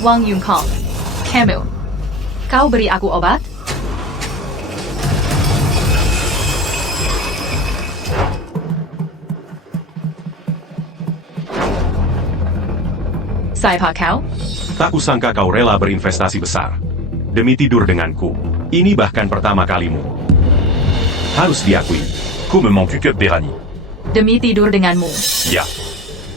Wang Yongkong. Kamu. Kau beri aku obat? Siapa kau? Tak kusangka kau rela berinvestasi besar demi tidur denganku. Ini bahkan pertama kalimu. Harus diakui. Comme mon cucup Berani. Demi tidur denganmu. Ya.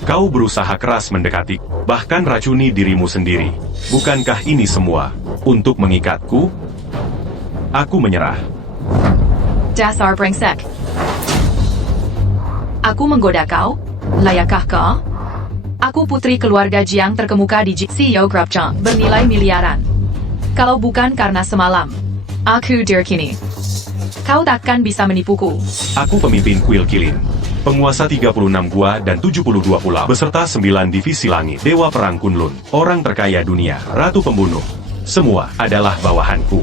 Kau berusaha keras mendekati, bahkan racuni dirimu sendiri. Bukankah ini semua untuk mengikatku? Aku menyerah. Dasar brengsek. Aku menggoda kau? Layakkah kau? Aku putri keluarga Jiang terkemuka di CEO Grabjang, bernilai miliaran. Kalau bukan karena semalam, aku diyakini. Kau takkan bisa menipuku. Aku pemimpin kuil kilin. Penguasa 36 gua dan 72 pulau, beserta 9 divisi langit, Dewa Perang Kunlun, orang terkaya dunia, Ratu Pembunuh. Semua adalah bawahanku.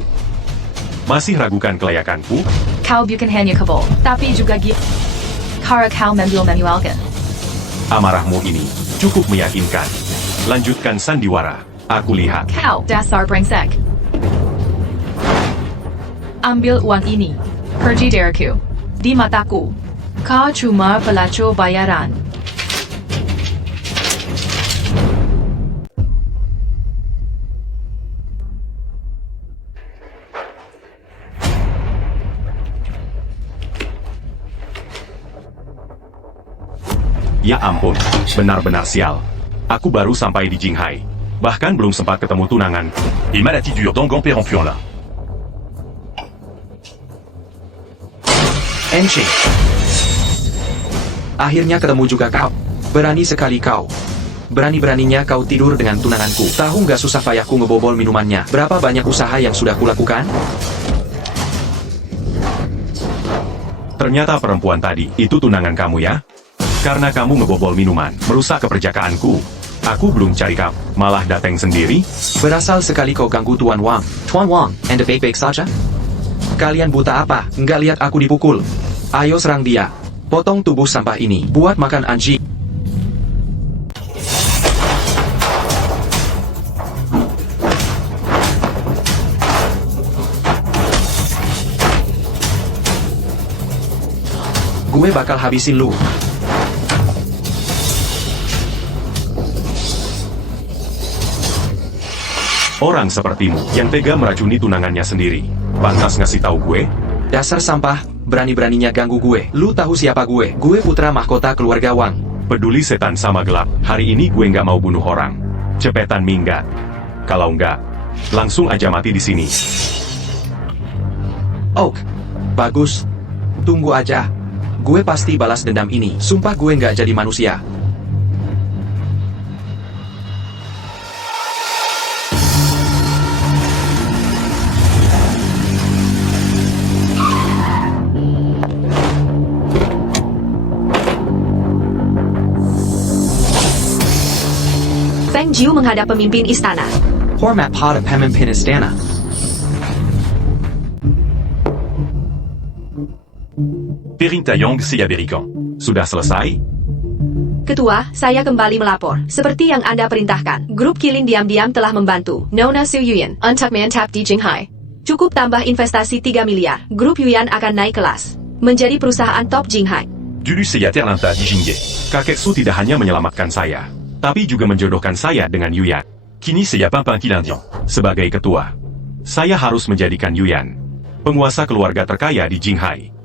Masih ragukan kelayakanku? Kau bukan hanya kebal, tapi juga gila. Karena kau manualkan. Amarahmu ini cukup meyakinkan. Lanjutkan sandiwara. Aku lihat. Kau, dasar brengsek. Ambil uang ini. Pergi dariku. Di mataku, kau cuma pelacur bayaran. Ya ampun, benar-benar sial. Aku baru sampai di Jinghai. Bahkan belum sempat ketemu tunangan. Et maladie dure d'Angan Pérempuan là. Enching. Akhirnya ketemu juga kau. Berani sekali kau. Berani-beraninya kau tidur dengan tunanganku. Tahu nggak susah payahku ngebobol minumannya? Berapa banyak usaha yang sudah kulakukan? Ternyata perempuan tadi, itu tunangan kamu ya? Karena kamu ngebobol minuman, merusak keperjakaanku. Aku belum cari kap, malah datang sendiri. Berasal sekali kau ganggu Tuan Wang. Tuan Wang, Anda baik-baik saja? Kalian buta apa? Nggak lihat aku dipukul? Ayo serang dia. Potong tubuh sampah ini, buat makan anjing. Gue bakal habisin lu. Orang sepertimu yang tega meracuni tunangannya sendiri, pantas ngasih tahu gue? Dasar sampah, berani-beraninya ganggu gue. Lu tahu siapa gue? Gue putra mahkota keluarga Wang. Peduli setan sama gelap, hari ini gue nggak mau bunuh orang. Cepetan minggat. Kalau nggak, langsung aja mati di sini. Oak, bagus. Tunggu aja. Gue pasti balas dendam ini. Sumpah gue nggak jadi manusia. Feng Jiu menghadap pemimpin istana. Hormat pada pemimpin istana. Perrin Taeyang Seya Berikan. Sudah selesai? Ketua, saya kembali melapor. Seperti yang Anda perintahkan, grup Kilin diam-diam telah membantu Nona Su Yuan untuk mantap di Jinghai. Cukup tambah investasi 3 miliar, grup Yuan akan naik kelas. Menjadi perusahaan top Jinghai. Dulu Seya Terlanta di Jingye. Kakek Su tidak hanya menyelamatkan saya, tapi juga menjodohkan saya dengan Yuyan. Kini Seya Pimpin Kilindian. Sebagai ketua, saya harus menjadikan Yuyan penguasa keluarga terkaya di Jinghai.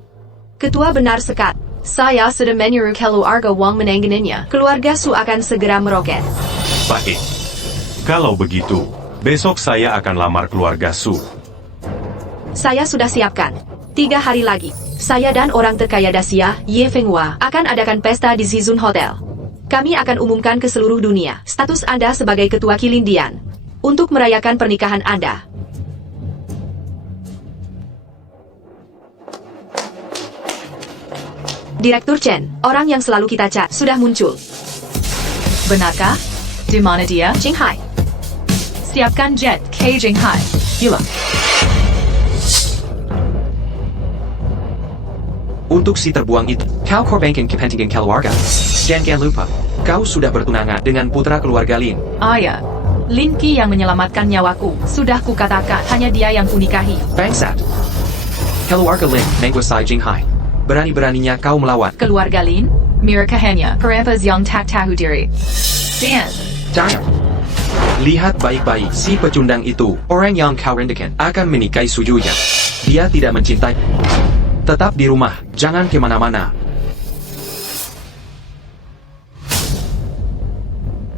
Ketua benar sekali. Saya sudah menyuruh keluarga Wang menanganinya. Keluarga Su akan segera meroket. Baik. Kalau begitu, besok saya akan lamar keluarga Su. Saya sudah siapkan. 3 hari lagi, saya dan orang terkaya Dacia, Ye Fenghua, akan adakan pesta di Zizun Hotel. Kami akan umumkan ke seluruh dunia status Anda sebagai ketua Kilindian untuk merayakan pernikahan Anda. Direktur Chen, orang yang selalu kita chat, sudah muncul. Benarkah? Di mana dia? Jinghai. Siapkan jet ke Jinghai. Gila. Untuk si terbuang itu, kau korbankan kepentingan keluarga. Jangan lupa, kau sudah bertunangan dengan putra keluarga Lin. Ayah, Lin Qi yang menyelamatkan nyawaku. Sudah kukatakan, hanya dia yang kunikahi. Bangsat. Keluarga Lin, menguasai Jinghai. Berani-beraninya kau melawan. Keluarga Lin? Mereka hanya perempuan yang tak tahu diri. Dan Jangan. Lihat baik-baik, si pecundang itu, orang yang kau rindukan, akan menikahi sujunya. Dia tidak mencintai. Tetap di rumah, jangan kemana-mana.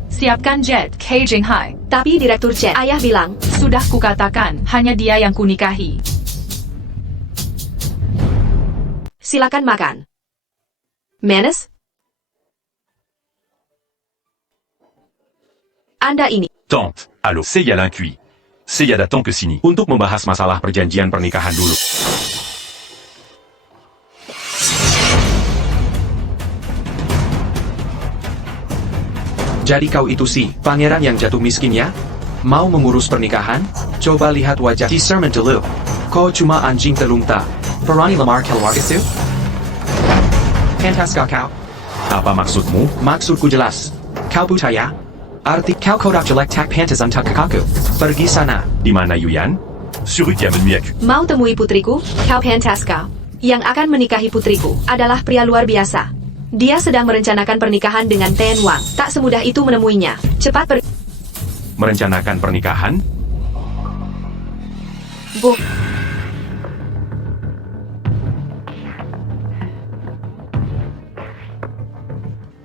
siapkan jet ke Jinghai. Tapi Direktur Chen, ayah bilang, Sudah kukatakan, hanya dia yang kunikahi. silakan makan. Menes? Anda ini. Tante, allô, Seiya l'incuit. Seiya d'attend que Sini. Untuk membahas masalah perjanjian pernikahan dulu. Jadi kau itu si pangeran yang jatuh miskin ya? Mau mengurus pernikahan? Coba lihat wajah si Sermon dulu. Kau cuma anjing telungta. Berani lamar keluarga su? Pantas gak kau? Apa maksudmu? Maksudku jelas. Kau buta ya? Arti kau kodak jelek tak pantas untuk kakakku. Pergi sana. Di mana Yuyan? Sur Utia Menuyaku. Mau temui putriku, Kau Pentaska. Yang akan menikahi putriku adalah pria luar biasa. Dia sedang merencanakan pernikahan dengan Ten Wang. Tak semudah itu menemuinya. Cepat Merencanakan pernikahan? Bu.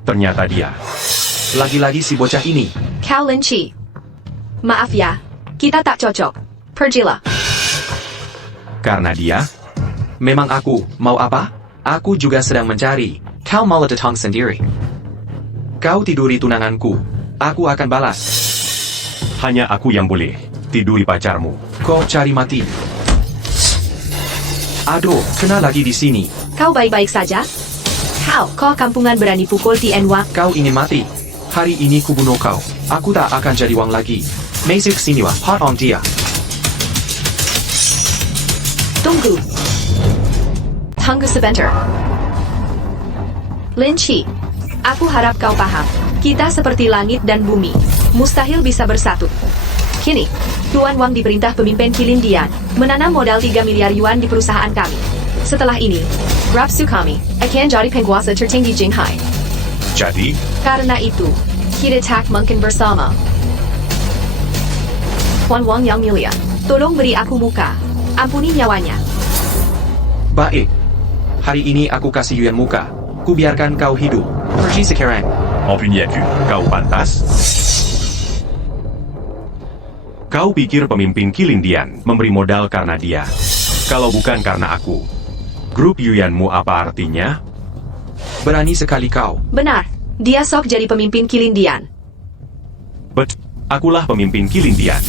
Ternyata dia. Lagi-lagi si bocah ini. Kau Lin Chi. Maaf ya, kita tak cocok. Pergilah. Karena dia, Memang aku, mau apa? Aku juga sedang mencari. Kau malah datang sendiri. Kau tiduri tunanganku. Aku akan balas. hanya aku yang boleh tiduri pacarmu. Kau cari mati. Aduh, kena lagi di sini. Kau baik-baik saja? Kau kampungan berani pukul Tien Wang. Kau ingin mati. Hari ini kubunuh kau. Aku tak akan jadi wang lagi. Masuk sini wah, hot on dia. Tunggu. Tunggu sebentar. Lin Chi. Aku harap kau paham. Kita seperti langit dan bumi. Mustahil bisa bersatu. Kini, Tuan Wang diperintah pemimpin Kilin Dian menanam modal 3 miliar yuan di perusahaan kami. Setelah ini, Rapsu kami akan jadi penguasa tertinggi Jinghai. Jadi, Karena itu, kita tak mungkin bersama. Tuan Wang yang mulia, tolong beri aku muka. Ampuni nyawanya. Baik. Hari ini aku kasih Yuan muka. Ku biarkan kau hidup. Pergi sekarang. Empunyaku. kau pantas? Kau pikir pemimpin Kilindian memberi modal karena dia? Kalau bukan karena aku. Grup Yuyanmu apa artinya? Berani sekali kau. Benar, dia sok jadi pemimpin Kilin Dian. Akulah pemimpin Kilindian.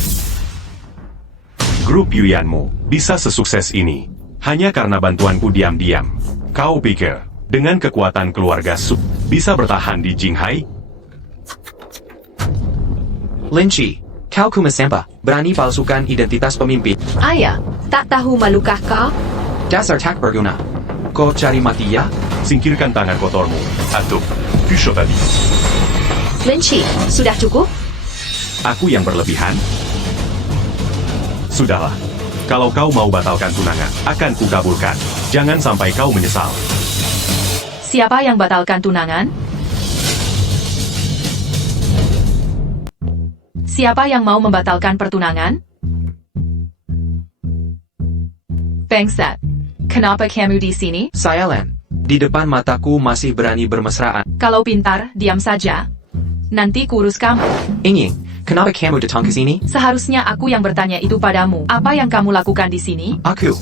Grup Yuyanmu bisa sesukses ini hanya karena bantuanku diam-diam. Kau pikir dengan kekuatan keluarga Su bisa bertahan di Jinghai? Lin Chi, kau kumasampa. Berani palsukan identitas pemimpin. Ayah, tak tahu malukah kau? Dasar tak berguna. Kau cari mati ya? Singkirkan tangan kotormu. Atto. Puis chevalier. Lin Chi, sudah cukup? Aku yang berlebihan? Sudahlah. Kalau kau mau batalkan tunangan, akan kukabulkan. Jangan sampai kau menyesal. Siapa yang batalkan tunangan? Siapa yang mau membatalkan pertunangan? Bangsat. Kenapa kamu di sini? Saya Len. Di depan mataku masih berani bermesraan. Kalau pintar, diam saja. Nanti kurus kamu. Ingin, kenapa kamu datang ke sini? Seharusnya aku yang bertanya itu padamu. Apa yang kamu lakukan di sini? Aku.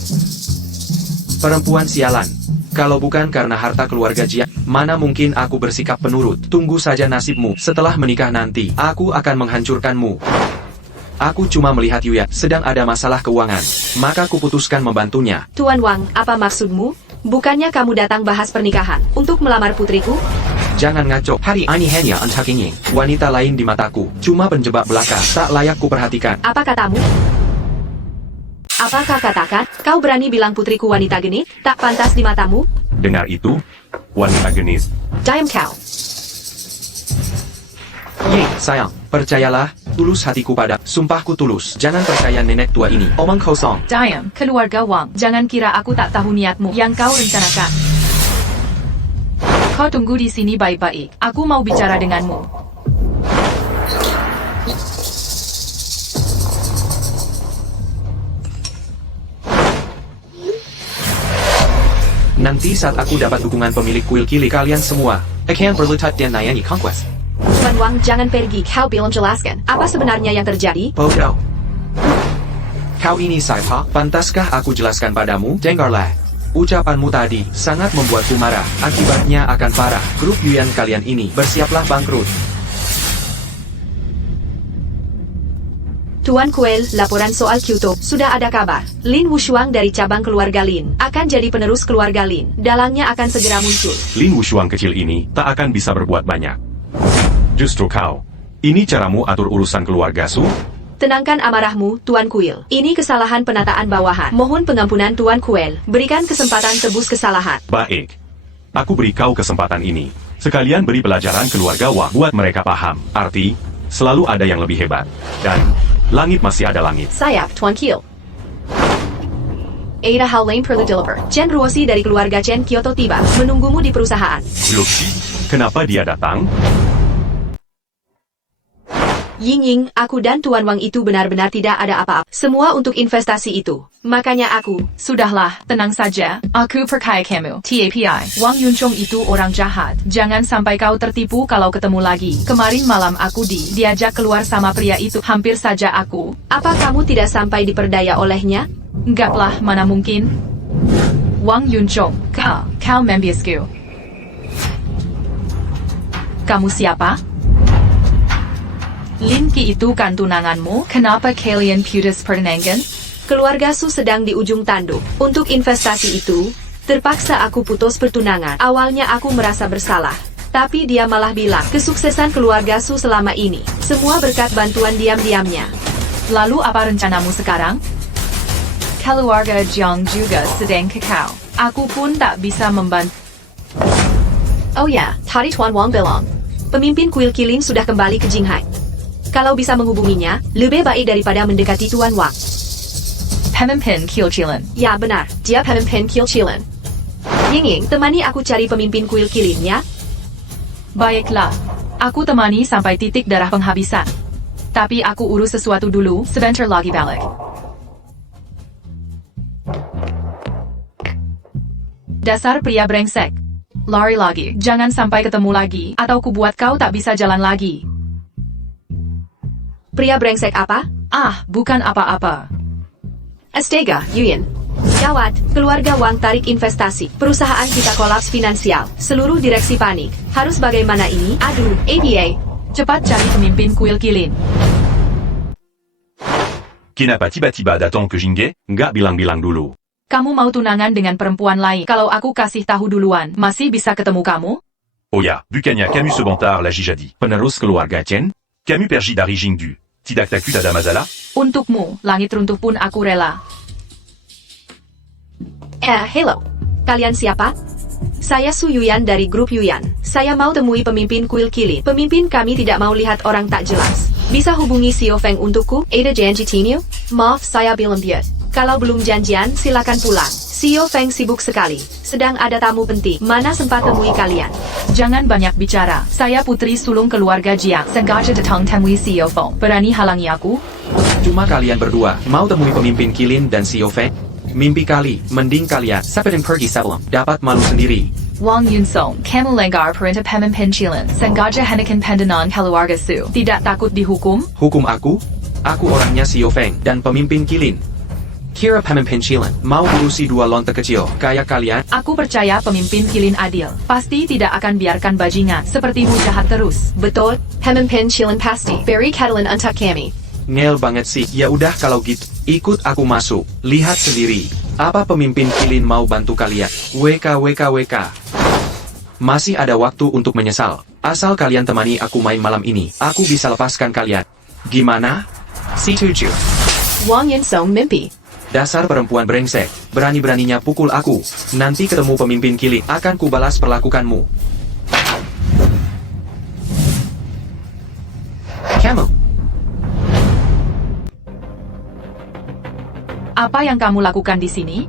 Perempuan sialan. Kalau bukan karena harta keluarga Jia, mana mungkin aku bersikap penurut. Tunggu saja nasibmu. Setelah menikah nanti, aku akan menghancurkanmu. Aku cuma melihat Yuya sedang ada masalah keuangan. Maka kuputuskan membantunya. Tuan Wang, apa maksudmu? Bukannya kamu datang bahas pernikahan untuk melamar putriku? Jangan ngaco. Hari ini hanya untuk ingin. Wanita lain di mataku. Cuma penjebak belaka. Tak layak kuperhatikan. Apa katamu? Apakah katakan, kau berani bilang putriku wanita genit, tak pantas di matamu? Dengar itu? Wanita genis. Diam kau. Ye, sayang. Percayalah, Tulus hatiku pada, sumpahku tulus. Jangan percaya nenek tua ini. Omong kosong. Diam, keluarga Wang. Jangan kira aku tak tahu niatmu yang kau rencanakan. Kau tunggu di sini baik-baik. Aku mau bicara denganmu. Nanti saat aku dapat dukungan pemilik kuil kili kalian semua akan berlutut dan nayangi conquest. Tuan Wang, jangan pergi. Kau belum jelaskan. Apa sebenarnya yang terjadi? Bodoh. Kau ini siapa? Pantaskah aku jelaskan padamu? Dengarlah. Ucapanmu tadi sangat membuatku marah. Akibatnya akan parah. Grup Yuan kalian ini bersiaplah bangkrut. Tuan Kuel, laporan soal Kyoto. Sudah ada kabar. Lin Wushuang dari cabang keluarga Lin akan jadi penerus keluarga Lin. Dalangnya akan segera muncul. Lin Wushuang kecil ini tak akan bisa berbuat banyak. Justru kau. Ini caramu atur urusan keluarga Su? Tenangkan amarahmu, Tuan Kuil. Ini kesalahan penataan bawahan. Mohon pengampunan Tuan Kuel. Berikan kesempatan tebus kesalahan. Baik. Aku beri kau kesempatan ini. Sekalian beri pelajaran keluarga Wang buat mereka paham. Arti, selalu ada yang lebih hebat. Dan langit masih ada langit. Sayap, Tuan Kiel. Ada hal lain perlu deliver. Chen Ruosi dari keluarga Chen Kyoto tiba, menunggumu di perusahaan. Luxi, kenapa dia datang? Ying Ying, aku dan Tuan Wang itu benar-benar tidak ada apa-apa. Semua untuk investasi itu. Makanya aku, Sudahlah, tenang saja. Aku percaya kamu. TAPI. Wang Yunchong itu orang jahat. Jangan sampai kau tertipu kalau ketemu lagi. Kemarin malam aku diajak keluar sama pria itu. Hampir saja aku. apa kamu tidak sampai diperdaya olehnya? Enggaklah, mana mungkin. Wang Yunchong. Kau membiasku. Kamu siapa? Lin Qi itu kan tunanganmu? Kenapa kalian putus pertunangan? Keluarga Su sedang di ujung tanduk. Untuk investasi itu, terpaksa aku putus pertunangan. Awalnya aku merasa bersalah. Tapi dia malah bilang, kesuksesan keluarga Su selama ini, semua berkat bantuan diam-diamnya. Lalu apa rencanamu sekarang? Keluarga Jiang juga sedang kekau. Aku pun tak bisa membantu. Oh ya, tadi Tuan Wang bilang, pemimpin kuil Kilin sudah kembali ke Jinghai. Kalau bisa menghubunginya, lebih baik daripada mendekati Tuan Wang. Pemimpin Kilchilan. Ya benar, dia pemimpin kuil Kilin. Ying Ying, temani aku cari pemimpin kuil Kilin ya. Baiklah. Aku temani sampai titik darah penghabisan. Tapi aku urus sesuatu dulu, sebentar lagi balik. Dasar pria brengsek. Lari lagi. Jangan sampai ketemu lagi, atau ku buat kau tak bisa jalan lagi. Pria brengsek apa? Ah, bukan apa-apa. Astaga, Yuyin. Gawat, keluarga Wang tarik investasi. Perusahaan kita kolaps finansial. Seluruh direksi panik. Harus bagaimana ini? Aduh, ABA. Cepat cari pemimpin kuil Kilin. Kenapa tiba-tiba datang ke Jingge? Nggak bilang-bilang dulu. Kamu mau tunangan dengan perempuan lain. Kalau aku kasih tahu duluan, masih bisa ketemu kamu? Oh ya, bukannya kamu sebentar lagi jadi Penerus keluarga Chen? Kamu pergi dari Jingdu. Tidak takut ada masalah? Untukmu, langit runtuh pun aku rela. Hello. Kalian siapa? Saya Su Yuyan dari grup Yuyan. Saya mau temui pemimpin kuil Kilin. Pemimpin kami tidak mau lihat orang tak jelas. Bisa hubungi Xiao Feng untukku? Ada janji Tinio? Maaf, saya belum biat. Kalau belum janjian, silakan pulang. Xiao Feng sibuk sekali. Sedang ada tamu penting. Mana sempat temui kalian? Jangan banyak bicara. Saya putri sulung keluarga Jiang. Sengaja datang temui Xiao Feng. Berani halangi aku? Cuma kalian berdua mau temui pemimpin Kilin dan Xiao Feng? Mimpi kali, mending kalian sepetin pergi sebelum dapat malu sendiri. Wang Yunsong, kamu lenggar perintah pemimpin Kilin. Sengaja henekin pendanan keluarga Su. Tidak takut dihukum? Hukum aku? Aku orangnya Xiao Feng dan pemimpin Kilin. Kira pemimpin Kilin mau urusi dua lonte kecil kayak kalian? Aku percaya pemimpin Kilin adil. Pasti tidak akan biarkan bajingan sepertimu jahat terus. Betul, pemimpin Kilin pasti. Beri Catalan untuk kami. Ngel banget sih. Ya udah kalau gitu, ikut aku masuk. Lihat sendiri. Apa pemimpin Kilin mau bantu kalian? WK. Masih ada waktu untuk menyesal. Asal kalian temani aku main malam ini, aku bisa lepaskan kalian. Gimana? Setuju. Wang Yunsong mimpi. Dasar perempuan brengsek, berani-beraninya pukul aku. Nanti ketemu pemimpin Kilin, akan kubalas perlakukanmu. Kamu. Apa yang kamu lakukan di sini?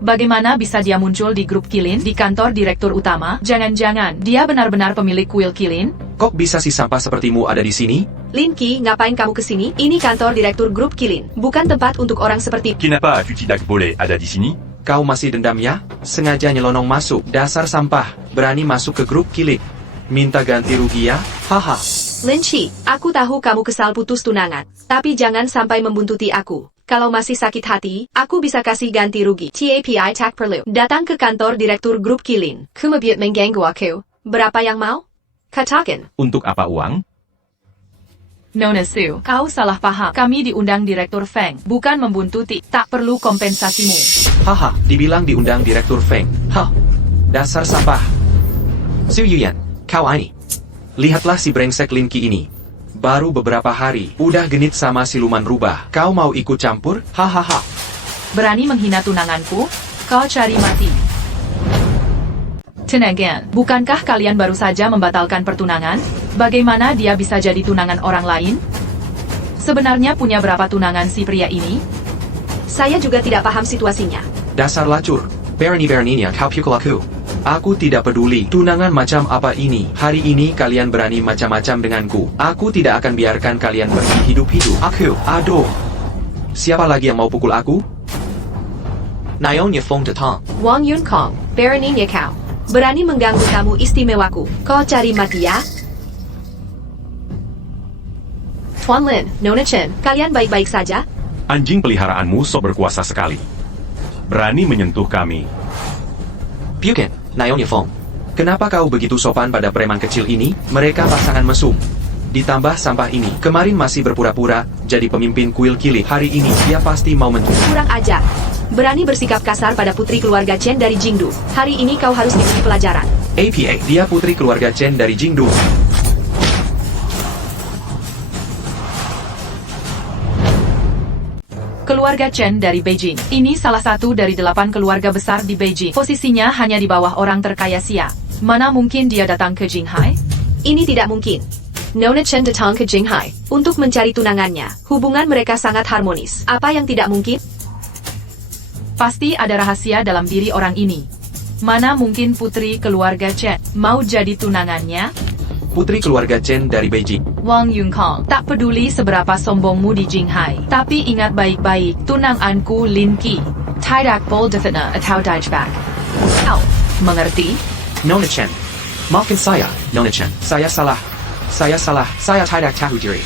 Bagaimana bisa dia muncul di grup Kilin di kantor direktur utama? Jangan-jangan dia benar-benar pemilik kuil Kilin? Kok bisa si sampah sepertimu ada di sini? Lin Qi, ngapain kamu kesini? Ini kantor direktur grup Kilin, bukan tempat untuk orang seperti... Kinapa Futidak boleh ada di sini? Kau masih dendam ya? Sengaja nyelonong masuk, dasar sampah. Berani masuk ke grup Kilin. Minta ganti rugi ya? Haha. Lin Qi, aku tahu kamu kesal putus tunangan, tapi jangan sampai membuntuti aku. Kalau masih sakit hati, aku bisa kasih ganti rugi. TAPI tak perlu. Datang ke kantor direktur grup Kilin. Kumabiut mengganggu aku. Berapa yang mau? Katakan. Untuk apa uang? Nona Su, kau salah paham. Kami diundang Direktur Feng, bukan membuntuti. Tak perlu kompensasimu. Haha, dibilang diundang Direktur Feng. Hah, dasar sampah. Su Yuyan, kau ini. Lihatlah si brengsek Lin Qi ini. Baru beberapa hari, udah genit sama siluman rubah. Kau mau ikut campur? Hahaha. Berani menghina tunanganku? Kau cari mati. Tenagan, bukankah kalian baru saja membatalkan pertunangan? Bagaimana dia bisa jadi tunangan orang lain? Sebenarnya punya berapa tunangan si pria ini? Saya juga tidak paham situasinya. Dasar lacur. Berani-beraninya kau pukul aku. Aku tidak peduli tunangan macam apa ini. Hari ini kalian berani macam-macam denganku. Aku tidak akan biarkan kalian pergi hidup-hidup. Aku, aduh. Siapa lagi yang mau pukul aku? Naonya Fong Detang. Wang Yun Kong, beraninya kau. Berani mengganggu tamu istimewaku. Kau cari mati ya? Tuan Lin, Nona Chen, kalian baik-baik saja? Anjing peliharaanmu sok berkuasa sekali. Berani menyentuh kami. Pyuken, Naonya Fong. Kenapa kau begitu sopan pada preman kecil ini? Mereka pasangan mesum. Ditambah sampah ini, kemarin masih berpura-pura jadi pemimpin kuil Kilin. Hari ini dia pasti mau mentuh. Kurang ajar. Berani bersikap kasar pada putri keluarga Chen dari Jingdu. Hari ini kau harus diberi pelajaran. APA, dia putri keluarga Chen dari Jingdu. Keluarga Chen dari Beijing. Ini salah satu dari 8 keluarga besar di Beijing. Posisinya hanya di bawah orang terkaya Xia. Mana mungkin dia datang ke Jinghai? Ini tidak mungkin. Nona Chen datang ke Jinghai untuk mencari tunangannya. Hubungan mereka sangat harmonis. Apa yang tidak mungkin? Pasti ada rahasia dalam diri orang ini. Mana mungkin putri keluarga Chen mau jadi tunangannya? Putri keluarga Chen dari Beijing. Wang Yunkong, tak peduli seberapa sombongmu di Jinghai, tapi ingat baik-baik, tunanganku Lin Qi. Tidak boleh difitnah atau dijebak. Kau mengerti? Nona Chen. Maafkan saya, Nona Chen. Saya salah. Saya tidak tahu diri.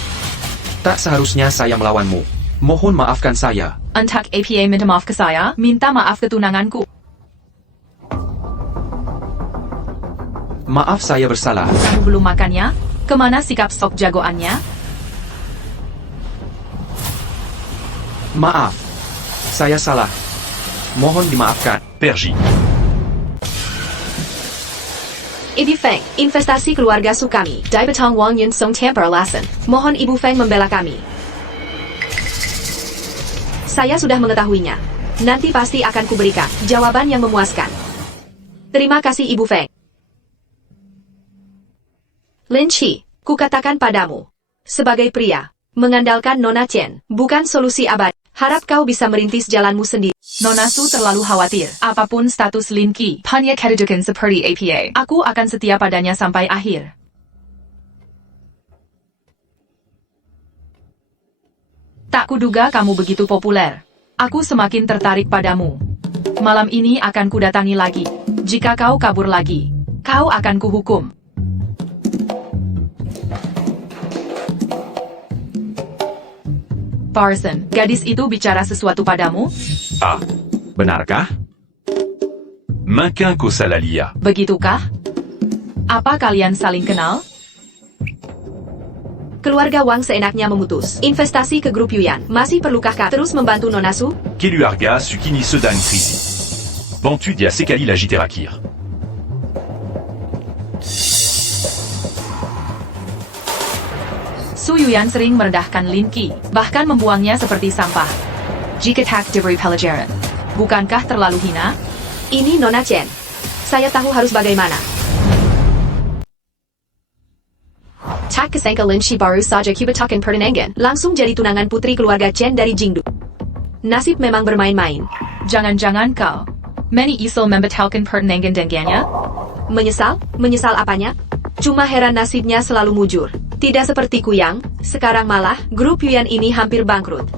Tak seharusnya saya melawanmu. Mohon maafkan saya. Untuk APA minta maaf ke saya, minta maaf ke tunanganku. Maaf saya bersalah. Kamu belum makannya? Kemana sikap sok jagoannya? Maaf. Saya salah. Mohon dimaafkan. Perji. Ibu Feng, investasi keluarga Sukami. Dai Batang Wang Yun Song Tamper Lassen. Mohon Ibu Feng membela kami. Saya sudah mengetahuinya. Nanti pasti akan kuberikan jawaban yang memuaskan. Terima kasih Ibu Feng. Lin Qi, kukatakan padamu. Sebagai pria, mengandalkan Nona Chen, bukan solusi abadi. Harap kau bisa merintis jalanmu sendiri. Nona Su terlalu khawatir. Apapun status Lin Qi, hanya kedudukan seperti APA. Aku akan setia padanya sampai akhir. Tak kuduga kamu begitu populer. Aku semakin tertarik padamu. Malam ini akan kudatangi lagi. Jika kau kabur lagi, kau akan kuhukum. Parson, gadis itu bicara sesuatu padamu? Ah, Benarkah? Manquin Kosalalia. Begitukah? Apa kalian saling kenal? Keluarga Wang seenaknya memutus investasi ke grup Yuyan. Masih perlukah kau terus membantu Nona Su? Keluarga Sukini Sedang Krizi. Bantu dia sekali lagi terakhir. Su Yuyan sering merendahkan Lin Qi, bahkan membuangnya seperti sampah. Jika tak diberi pelajaran, bukankah terlalu hina? Ini Nona Chen. Saya tahu harus bagaimana. Tak kesangka Lin Qi baru saja kubatakan pertunangan. Langsung jadi tunangan putri keluarga Chen dari Jingdu. Nasib memang bermain-main. Jangan-jangan kau isul membatalkan pertunangan dengannya? Menyesal? Menyesal apanya? Cuma heran nasibnya selalu mujur. Tidak seperti Kuyang, sekarang malah grup Yuan ini hampir bangkrut.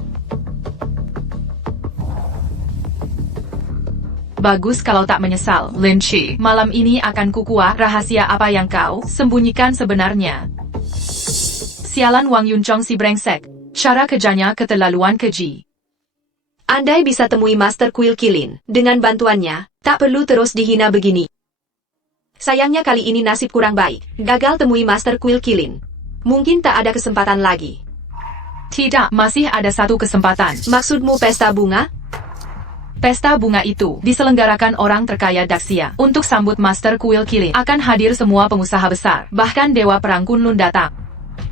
Bagus kalau tak menyesal, Lin Chi. Malam ini akan kukuah rahasia apa yang kau sembunyikan sebenarnya. Sialan Wang Yunchong si brengsek. Cara kerjanya keterlaluan keji. Andai bisa temui Master Kuil Kilin, dengan bantuannya, tak perlu terus dihina begini. Sayangnya kali ini nasib kurang baik, gagal temui Master Kuil Kilin. Mungkin tak ada kesempatan lagi. Tidak, masih ada satu kesempatan. Maksudmu pesta bunga? Pesta bunga itu diselenggarakan orang terkaya Daxia. Untuk sambut Master Kuil Kilin, akan hadir semua pengusaha besar, bahkan Dewa Perang Kunlun datang.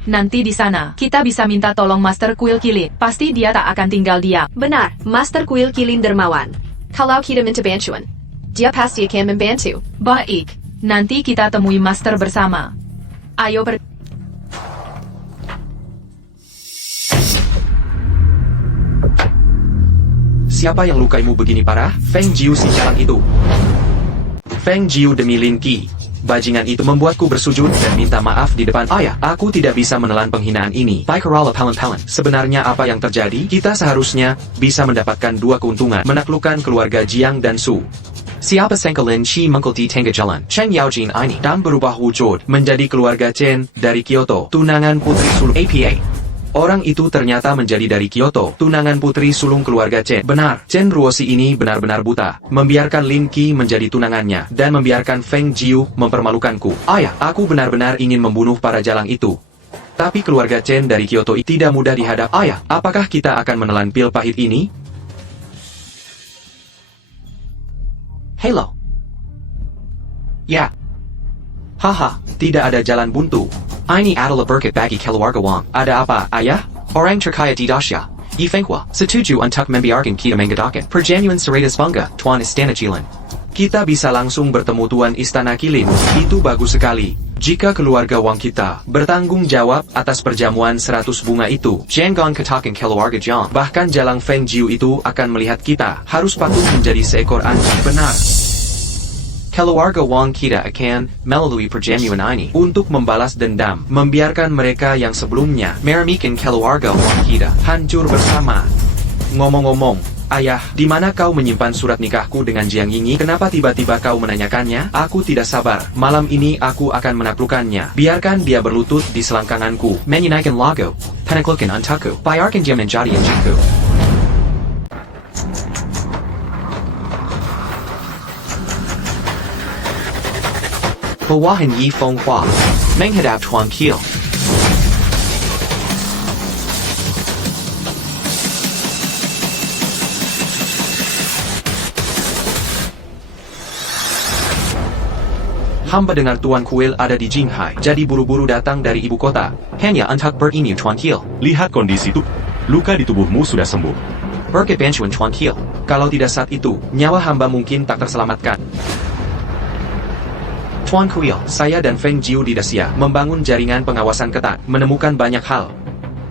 Nanti di sana, kita bisa minta tolong Master Kuil Kilin. Pasti dia tak akan tinggal diam. Benar, Master Kuil Kilin dermawan. Kalau kita minta bantuan, dia pasti akan membantu. Baik, nanti kita temui Master bersama. Ayo Siapa yang lukaimu begini parah? Feng Jiu si jalan itu. Feng Jiu demi Lin Qi. Bajingan itu membuatku bersujud dan minta maaf di depan ayah. Aku tidak bisa menelan penghinaan ini. Paikarala Palan-Palan. Sebenarnya apa yang terjadi? Kita seharusnya bisa mendapatkan dua keuntungan. Menaklukkan keluarga Jiang dan Su. Siapa sangka Lin Qi mengikuti tangga jalan Chen Yaojin ini dan berubah wujud menjadi keluarga Chen dari Kyoto. Tunangan putri sulung APA. Orang itu ternyata menjadi dari Kyoto, tunangan putri sulung keluarga Chen. Benar, Chen Ruosi ini benar-benar buta. Membiarkan Lin Qi menjadi tunangannya, dan membiarkan Feng Jiu mempermalukanku. Ayah, aku benar-benar ingin membunuh para jalang itu. Tapi keluarga Chen dari Kyoto tidak mudah dihadap. Ayah, apakah kita akan menelan pil pahit ini? Hello. Ya. Haha, tidak ada jalan buntu. Ini adalah berkat bagi keluarga Wang. Ada apa, ayah? Orang terkaya di Daxia. Ifengwa, setuju untuk membiarkan kita mengadakan perjamuan Seratus Bunga, Tuan Istana Kilin. Kita bisa langsung bertemu Tuan Istana Kilin. Itu bagus sekali. Jika keluarga Wang kita bertanggung jawab atas perjamuan 100 bunga itu, jangan katakan keluarga Jiang. Bahkan jalang Feng Jiu itu akan melihat kita. Harus patuh menjadi seekor anjing. Benar. Keluarga Wang kita akan melalui perjamuan ini untuk membalas dendam, membiarkan mereka yang sebelumnya meremehkan keluarga Wang kita hancur bersama. Ngomong-ngomong, ayah, di mana kau menyimpan surat nikahku dengan Jiang Yingyi? Kenapa tiba-tiba kau menanyakannya? Aku tidak sabar. Malam ini aku akan menaklukkannya. Biarkan dia berlutut di selangkanganku, menyenangkan lagu, penaklukan untukku, biarkan dia menjadi anjingku. Bawahan Yi Feng Hua, menghadap Tuan Kiel. Hamba dengar Tuan Kuil ada di Jinghai, jadi buru-buru datang dari ibu kota. Hanya untuk bertemu Tuan Kiel. Lihat kondisi tubuh. Luka di tubuhmu sudah sembuh. Berkat bantuan Tuan Kiel. Kalau tidak saat itu, nyawa hamba mungkin tak terselamatkan. Tuan Kuil, saya dan Feng Jiu di Daxia membangun jaringan pengawasan ketat, menemukan banyak hal.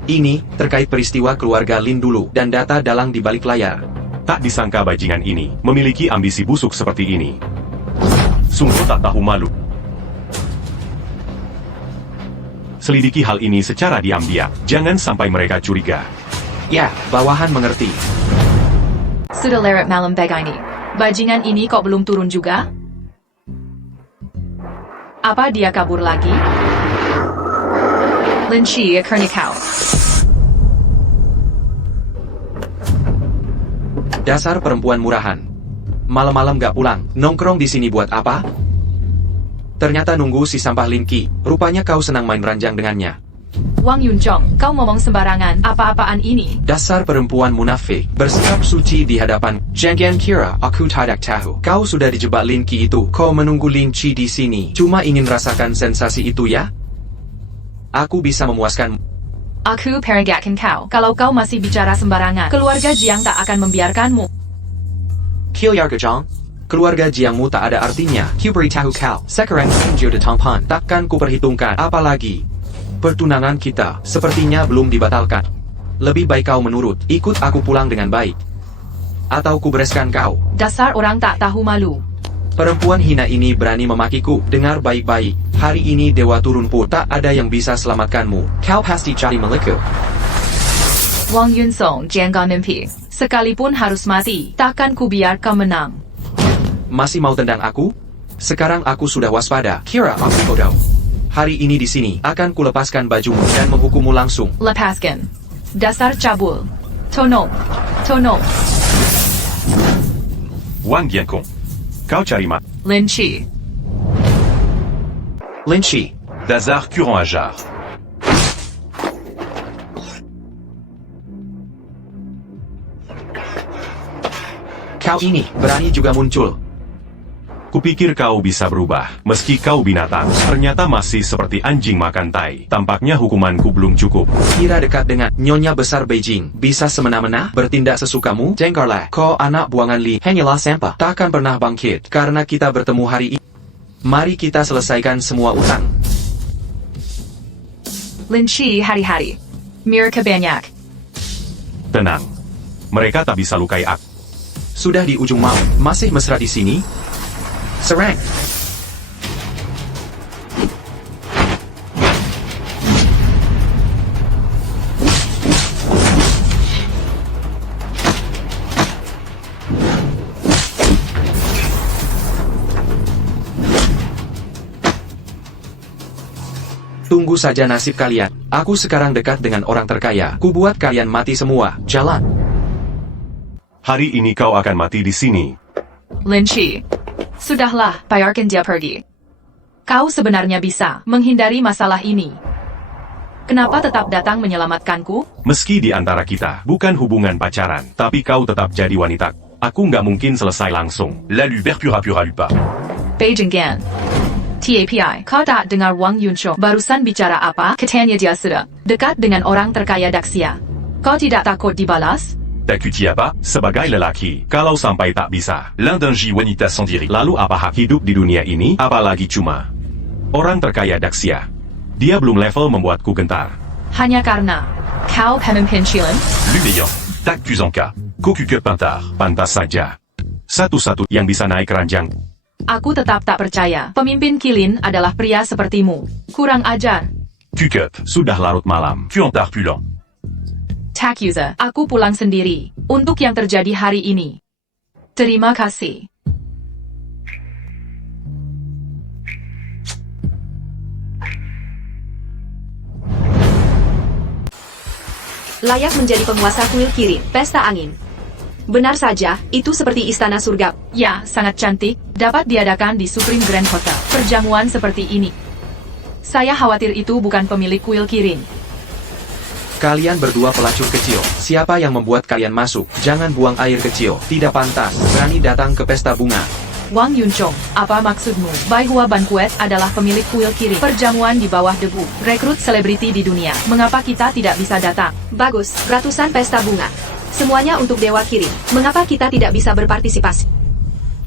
Ini terkait peristiwa keluarga Lin dulu dan data dalang di balik layar. Tak disangka bajingan ini memiliki ambisi busuk seperti ini. Sungguh tak tahu malu. Selidiki hal ini secara diam-diam. Jangan sampai mereka curiga. Ya, bawahan mengerti. Sudah lewat malam begini. Bajingan ini kok belum turun juga? Apa dia kabur lagi? Lin Qi Kernikau. Dasar perempuan murahan. Malam-malam gak pulang, nongkrong di sini buat apa? Ternyata nunggu si sampah Lin Qi. Rupanya kau senang main ranjang dengannya. Wang Yunchong, kau ngomong sembarangan. Apa-apaan ini? Dasar perempuan munafik, bersikap suci di hadapan. Jangan kira aku tidak tahu. Kau sudah dijebak Lin Qi itu. Kau menunggu Lin Qi di sini. Cuma ingin rasakan sensasi itu ya? Aku bisa memuaskan. Aku peringatkan kau. Kalau kau masih bicara sembarangan, keluarga Jiang tak akan membiarkanmu. Keluarga Jiang? Keluarga Jiangmu tak ada artinya. Ku beritahu kau. Sekarang Jiu de Tongpan. Takkan ku perhitungkan. Apalagi pertunangan kita sepertinya belum dibatalkan. Lebih baik kau menurut, ikut aku pulang dengan baik. atau kubereskan kau. Dasar orang tak tahu malu. Perempuan hina ini berani memakiku. Dengar baik-baik. Hari ini dewa turun pun tak ada yang bisa selamatkanmu. Kau pasti cari milikku. Wang Yunsong, Jiangang Nimpi. Sekalipun harus mati, takkan ku biar kau menang. Masih mau tendang aku? Sekarang aku sudah waspada. Kira aku bodoh. Hari ini di sini akan kulepaskan bajumu dan menghukummu langsung. Lepaskan. Dasar cabul. Tono. Tono. Wang Yankong. Kau cari mak. Lin Chi. Lin Chi. Dazar Curant Ajar. Kau ini berani juga muncul. Kupikir kau bisa berubah. Meski kau binatang, ternyata masih seperti anjing makan tai. Tampaknya hukumanku belum cukup. Kira dekat dengan Nyonya Besar Beijing. Bisa semena-mena bertindak sesukamu? Jengkarlah. Kau anak buangan Li. Hanyalah sampah. Takkan pernah bangkit. Karena kita bertemu hari ini. Mari kita selesaikan semua utang. Lin Chi hari-hari. Mereka banyak. Tenang. Mereka tak bisa lukai aku. Sudah di ujung maut. Masih mesra di sini? Serang. Tunggu saja nasib kalian. Aku sekarang dekat dengan orang terkaya. Kubuat kalian mati semua. Jalan. Hari ini kau akan mati di sini. Lin Chi. Sudahlah, biarkan dia pergi. Kau sebenarnya bisa menghindari masalah ini. Kenapa tetap datang menyelamatkanku? Meski di antara kita bukan hubungan pacaran, tapi kau tetap jadi wanita. Aku nggak mungkin selesai langsung. Lalu berpura pura lupa. Beijing Gan. TAPI, kau tak dengar Wang Yunchong barusan bicara apa? Katanya dia sudah dekat dengan orang terkaya Daxia. Kau tidak takut dibalas? Takuti apa? Sebagai lelaki, kalau sampai tak bisa, L'un d'un J wanita sans diri. lalu apa hak hidup di dunia ini? Apalagi cuma orang terkaya Daxia. Dia belum level membuatku gentar. Hanya karena kau pemimpin Chilen? Luméant. Tak Kuzanka. Koku ke Pintar. Pantas saja. Satu-satu yang bisa naik keranjang. Aku tetap tak percaya. Pemimpin Kilin adalah pria sepertimu. Kurang ajar. Kukup. Sudah larut malam. Kuantar pulant. Takuza, aku pulang sendiri. Untuk yang terjadi hari ini. Terima kasih. Layak menjadi penguasa kuil Kirin, pesta angin. Benar saja, itu seperti istana surga. Ya, sangat cantik. Dapat diadakan di Supreme Grand Hotel. Perjamuan seperti ini. Saya khawatir itu bukan pemilik kuil Kirin. Kalian berdua pelacur kecil. Siapa yang membuat kalian masuk? Jangan buang air kecil. Tidak pantas. Berani datang ke pesta bunga. Wang Yunchong, apa maksudmu? Bai Hua Banquet adalah pemilik kuil Kirin. Perjamuan di bawah debu. Rekrut selebriti di dunia. Mengapa kita tidak bisa datang? Bagus, ratusan pesta bunga. Semuanya untuk Dewa Kirin. Mengapa kita tidak bisa berpartisipasi?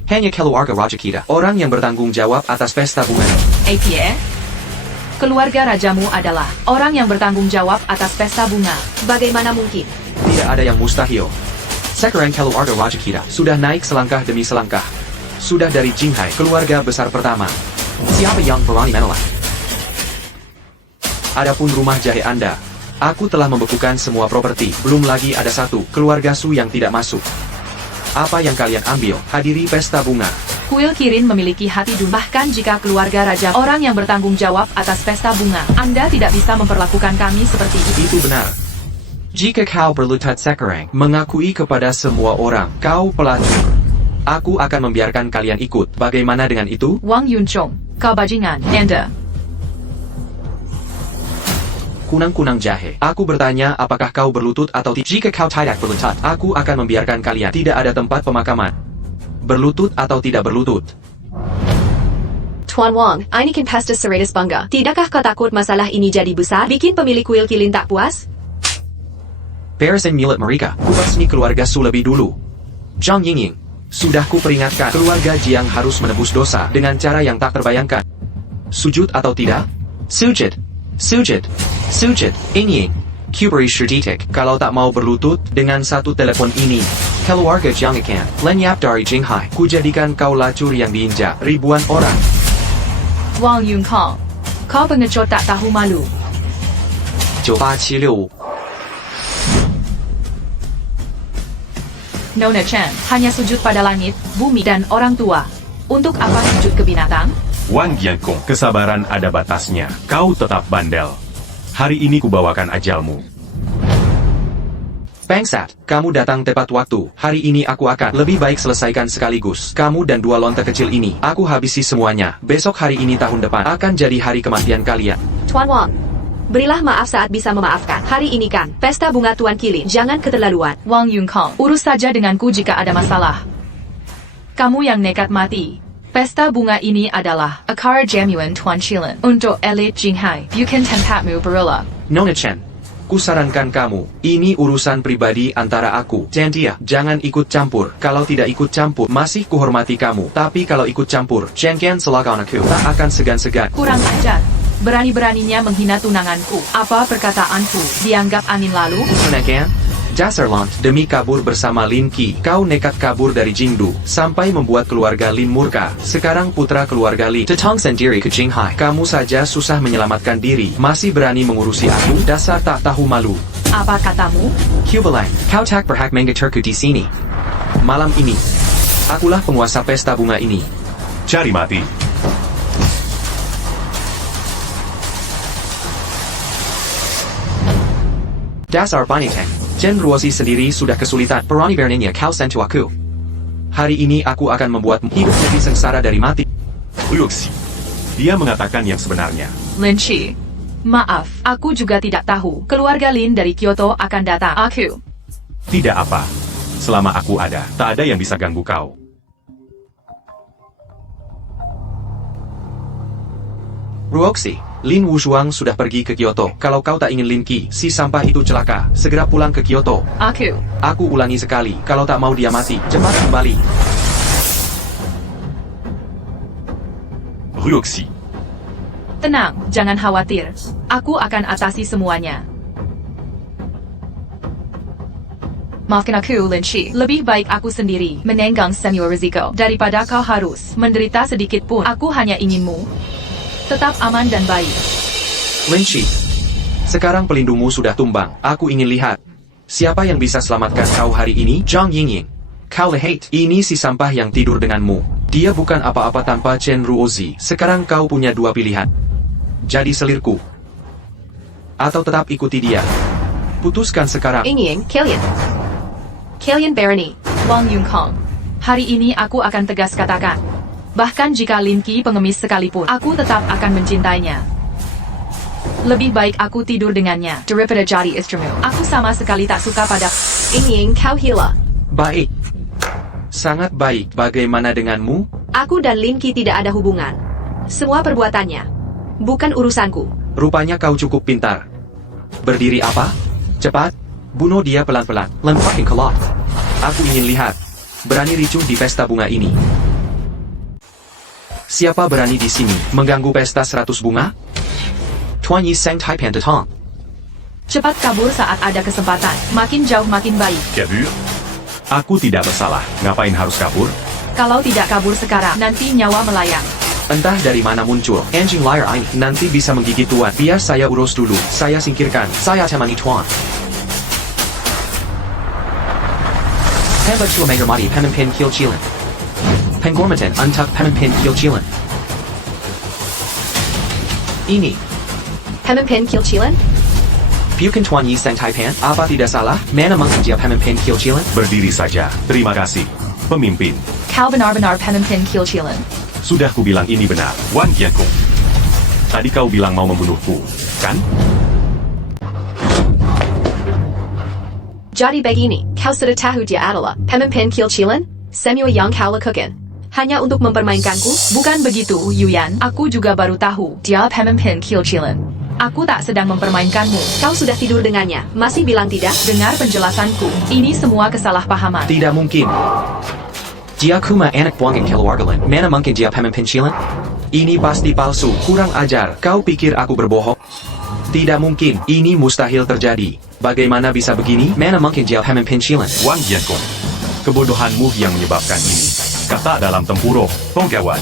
Hanya keluarga Raja kita. Orang yang bertanggung jawab atas pesta bunga. APA? Keluarga rajamu adalah orang yang bertanggung jawab atas pesta bunga. Bagaimana mungkin? Tidak ada yang mustahil. Sekarang keluarga Raja kita sudah naik selangkah demi selangkah. Sudah dari Jinghai, keluarga besar pertama. Siapa yang berani menolak? Adapun rumah jahe Anda, aku telah membekukan semua properti. Belum lagi ada satu keluarga Su yang tidak masuk. Apa yang kalian ambil? Hadiri pesta bunga. Kuil Kirin memiliki hati dun. Bahkan jika keluarga raja orang yang bertanggung jawab atas pesta bunga, Anda tidak bisa memperlakukan kami seperti itu. Itu benar. Jika kau berlutut sekarang, mengakui kepada semua orang, kau pelacur. Aku akan membiarkan kalian ikut. Bagaimana dengan itu? Wang Yunchong, kau bajingan, Anda. Kunang-kunang jahe. Aku bertanya apakah kau berlutut atau tidak. Jika kau tidak berlutut, aku akan membiarkan kalian. Tidak ada tempat pemakaman. Berlutut atau tidak berlutut. Tuan Wang, ini kan pesta Seratus Bangga. Tidakkah kau takut masalah ini jadi besar? Bikin pemilik kuil Kilin tak puas? Beresin milik mereka. Kubasmi keluarga Su lebih dulu. Zhang Yingying. Sudah ku peringatkan. Keluarga Jiang harus menebus dosa dengan cara yang tak terbayangkan. Sujud atau tidak? Sujud. Sujud. Sujud. Yingying. Kuberi Shirditik. Kalau tak mau berlutut dengan satu telepon ini, Keluarga Jiangakan, lenyap dari Jinghai. Kujadikan kau lacur yang diinjak ribuan orang. Wang Yunkong, kau pengecut tak tahu malu. 98765 Nona Chen hanya sujud pada langit, bumi dan orang tua. Untuk apa sujud ke binatang? Wang Jiankong, kesabaran ada batasnya. Kau tetap bandel. Hari ini kubawakan ajalmu. Bangsat, kamu datang tepat waktu. Hari ini aku akan lebih baik selesaikan sekaligus. Kamu dan dua lonta kecil ini, aku habisi semuanya. Besok hari ini tahun depan akan jadi hari kematian kalian. Tuan Wang, berilah maaf saat bisa memaafkan. Hari ini kan, pesta bunga Tuan Kilin. Jangan keterlaluan. Wang Yunkong, urus saja denganku jika ada masalah. Kamu yang nekat mati. Pesta bunga ini adalah Akar Jamuan Tuan Qilin untuk elit Jinghai. Bukan tempatmu berula. Nona Chen, kusarankan kamu, ini urusan pribadi antara aku dan dia. Jangan ikut campur. Kalau tidak ikut campur, masih kuhormati kamu. Tapi kalau ikut campur, jangan selakau aku. Tak akan segan-segan. Kurang ajar. Berani-beraninya menghina tunanganku. Apa perkataanku dianggap angin lalu? Menekan? Dasar lant, demi kabur bersama Lin Qi, kau nekat kabur dari Jingdu, sampai membuat keluarga Lin murka. Sekarang putra keluarga Li datang sendiri ke Jinghai. Kamu saja susah menyelamatkan diri, masih berani mengurusi aku. Dasar tak tahu malu. Apa katamu? Kubelang, kau tak berhak mengejarku di sini. Malam ini, akulah penguasa pesta bunga ini. Cari mati. Dasar Baniteng, Chen Ruozi sendiri sudah kesulitan. Berani beraninya kau sentuh aku. Hari ini aku akan membuatmu hidup lebih sengsara dari mati. Uyuksi. Dia mengatakan yang sebenarnya. Lin Qi. Maaf, aku juga tidak tahu. Keluarga Lin dari Kyoto akan datang. Aku. Tidak apa. Selama aku ada, tak ada yang bisa ganggu kau. Ruoxi, Lin Wushuang sudah pergi ke Kyoto. Kalau kau tak ingin Lin Qi, si sampah itu celaka, segera pulang ke Kyoto. Aku. Aku ulangi sekali, kalau tak mau dia mati, cepat kembali. Ryuxi. Tenang, jangan khawatir. Aku akan atasi semuanya. Maafkan aku, Lin Qi. Lebih baik aku sendiri menenggang semua risiko daripada kau harus menderita sedikit pun. Aku hanya inginmu tetap aman dan baik. Lin Qi, sekarang pelindungmu sudah tumbang. Aku ingin lihat siapa yang bisa selamatkan kau hari ini. Zhang Yingying, kau lihat, ini si sampah yang tidur denganmu. Dia bukan apa-apa tanpa Chen Ruozi. Sekarang kau punya dua pilihan. Jadi selirku, atau tetap ikuti dia. Putuskan sekarang. Ying, Killian Barony. Wang Yunkong. Hari ini aku akan tegas katakan. Bahkan jika Lin Qi pengemis sekalipun, aku tetap akan mencintainya. Lebih baik aku tidur dengannya daripada jadi istrimu. Aku sama sekali tak suka pada Ying, kau gila. Baik. Sangat baik. Bagaimana denganmu? Aku dan Lin Qi tidak ada hubungan. Semua perbuatannya bukan urusanku. Rupanya kau cukup pintar. Berdiri apa? Cepat. Bunuh dia pelan-pelan. Lemparin ke lot. Aku ingin lihat. Berani ricuh di pesta bunga ini. Siapa berani di sini mengganggu pesta 100 bunga? Tuan Yi Sang Taipan Detang. cepat kabur saat ada kesempatan. Makin jauh makin baik. Kabur? Aku tidak bersalah. Ngapain harus kabur? Kalau tidak kabur sekarang, nanti nyawa melayang. Entah dari mana muncul, anjing liar ini nanti bisa menggigit tuan. Biar saya urus dulu, saya singkirkan, saya temani tuan. Pemba Chua menghormati pemimpin Kiel Chilan. Penghormatan untuk pemimpin Kiel Chilan. Ini, Pemimpin Kilchilan? bukan Tuan Yi Sang Taipan, apa tidak salah? Mana mungkin dia pemimpin Kiel Chilan? Berdiri saja. Terima kasih. Pemimpin. Kau benar-benar pemimpin Kilchilan. Sudah kubilang ini benar. Wang Jiankong. Tadi kau bilang mau membunuhku, kan? Jadi begini, kau sudah tahu dia adalah pemimpin Kilchilan? Semua yang kau lakukan hanya untuk mempermainkanku? Bukan begitu, Yuyan. Aku juga baru tahu dia pemimpin Kilchilan. Aku tak sedang mempermainkanmu. Kau sudah tidur dengannya, masih bilang tidak? Dengar penjelasanku. Ini semua kesalahpahaman. Tidak mungkin. Dia kuma anak buang keluargalan. Mana mungkin dia pemimpin Chilan? Ini pasti palsu, kurang ajar. Kau pikir aku berbohong? Tidak mungkin, ini mustahil terjadi. Bagaimana bisa begini? Mana mungkin dia pemimpin Chilan? Wang Jiankong. Kebodohanmu yang menyebabkan ini. Kata dalam tempurung, Pangawat.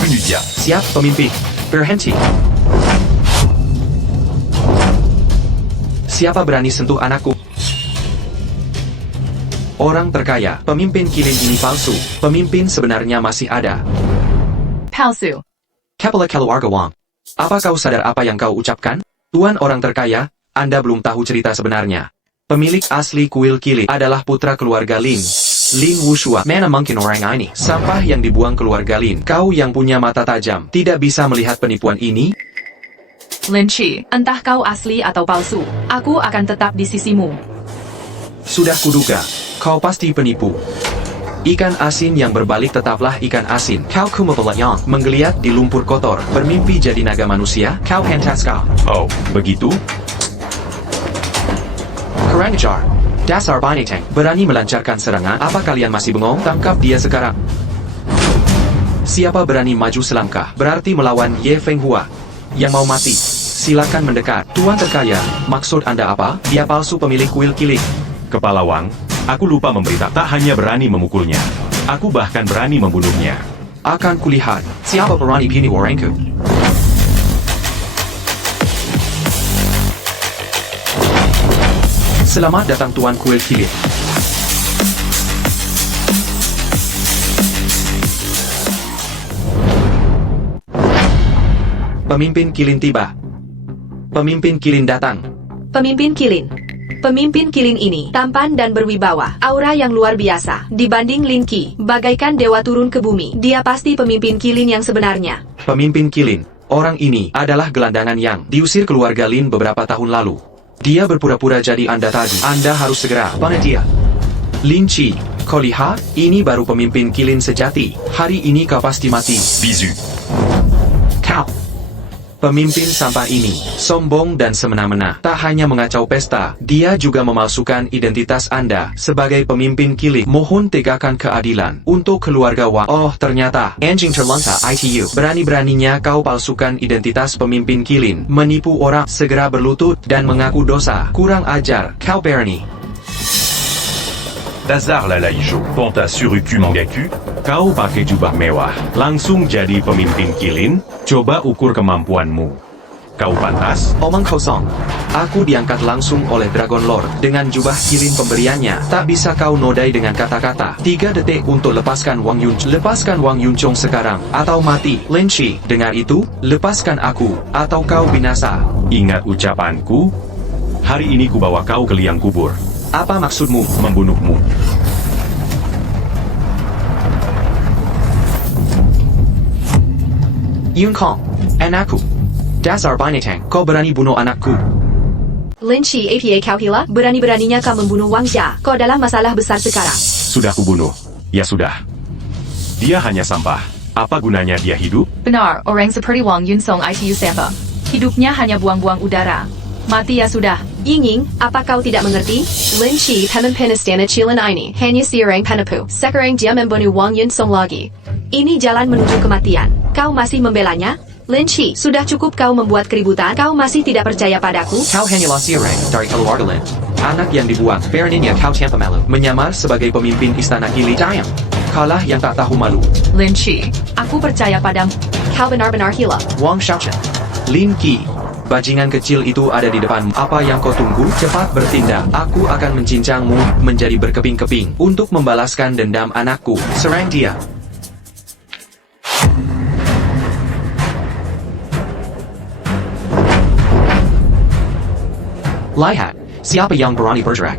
Penudia. Siap, pemimpin. Berhenti. Siapa berani sentuh anakku? Orang terkaya, pemimpin kilin ini palsu. Pemimpin sebenarnya masih ada. Palsu. Kepala keluarga Wang. Apa kau sadar apa yang kau ucapkan? Tuan orang terkaya, Anda belum tahu cerita sebenarnya. Pemilik asli kuil kilin adalah putra keluarga Lin. Lin Wushua. Mana mungkin orang ini? Sampah yang dibuang keluarga Lin. Kau yang punya mata tajam, tidak bisa melihat penipuan ini? Lin Chi, entah kau asli atau palsu, aku akan tetap di sisimu. Sudah kuduga, kau pasti penipu. Ikan asin yang berbalik tetaplah ikan asin. Kau kumabelayang, menggeliat di lumpur kotor, bermimpi jadi naga manusia. Kau hentas kau. oh, begitu? Kurang ajar. Dasar binatang, berani melancarkan serangan. Apa kalian masih bengong? Tangkap dia sekarang. Siapa berani maju selangkah, berarti melawan Ye Fenghua. Yang mau mati, silakan mendekat. Tuan terkaya, maksud Anda apa? Dia palsu pemilik kuil kilin. Kepala Wang, aku lupa memberitahu tak hanya berani memukulnya. Aku bahkan berani membunuhnya. Akan kulihat, siapa berani bunuh orangku. Selamat datang Tuan Kuil Kilin. Pemimpin Kilin tiba. Pemimpin Kilin datang. Pemimpin kilin. Pemimpin kilin ini tampan dan berwibawa, aura yang luar biasa. Dibanding Lin Qi, bagaikan dewa turun ke bumi. Dia pasti pemimpin kilin yang sebenarnya. Pemimpin Kilin, orang ini adalah gelandangan yang diusir keluarga Lin beberapa tahun lalu. Dia berpura-pura jadi Anda tadi. Anda harus segera bunuh dia. Lin Chi, kau lihat? Ini baru pemimpin Kilin sejati. Hari ini kau pasti mati. Bisu. Kau. Pemimpin sampah ini, sombong dan semena-mena. Tak hanya mengacau pesta, dia juga memalsukan identitas Anda sebagai pemimpin Kilin. Mohon tegakkan keadilan untuk keluarga Wang. Oh, ternyata, anjing terlontar ITU. Berani-beraninya kau palsukan identitas pemimpin Kilin, menipu orang, segera berlutut, dan mengaku dosa. Kurang ajar, kau berani. Dazar Lalaijo. Panta Suruku Mangaku. Kau pakai jubah mewah, langsung jadi pemimpin kilin? Coba ukur kemampuanmu. Kau pantas? Omong kosong. Aku diangkat langsung oleh Dragon Lord dengan jubah kilin pemberiannya. Tak bisa kau nodai dengan kata-kata. 3 detik untuk lepaskan Wang Yunchong. Lepaskan Wang Yunchong sekarang, atau mati. Lin Chi, dengar itu? Lepaskan aku, atau kau binasa. Ingat ucapanku? Hari ini kubawa kau ke liang kubur. Apa maksudmu? Membunuhmu. Yun Kong, anakku. Dasar binatang, kau berani bunuh anakku. Lin Qi apa kau gila? Berani-beraninya kau membunuh Wang Jia. Kau dalam masalah besar sekarang. Sudah kubunuh. Ya sudah. Dia hanya sampah. Apa gunanya dia hidup? Benar, orang seperti Wang Yunsong ITU sampah. Hidupnya hanya buang-buang udara. Mati ya sudah. Ying, apa kau tidak mengerti? Lin Qi pemimpin istana Qilin ini hanya seorang penipu. Sekarang dia membunuh Wang Yunsong lagi. Ini jalan menuju kematian. Kau masih membelanya? Lin Qi, sudah cukup kau membuat keributan. Kau masih tidak percaya padaku? Kau hanyalah seorang dari keluarga Lin. Anak yang dibuang, beraninya kau tanpa malu. Menyamar sebagai pemimpin istana Kilin. Diam. Kaulah yang tak tahu malu. Lin Chi, aku percaya padamu. Kau benar-benar gila. Wang Xiaochen. Lin Qi. Bajingan kecil itu ada di depanmu. Apa yang kau tunggu? Cepat bertindak. Aku akan mencincangmu menjadi berkeping-keping untuk membalaskan dendam anakku. Serang dia. Lihat, siapa yang berani bergerak?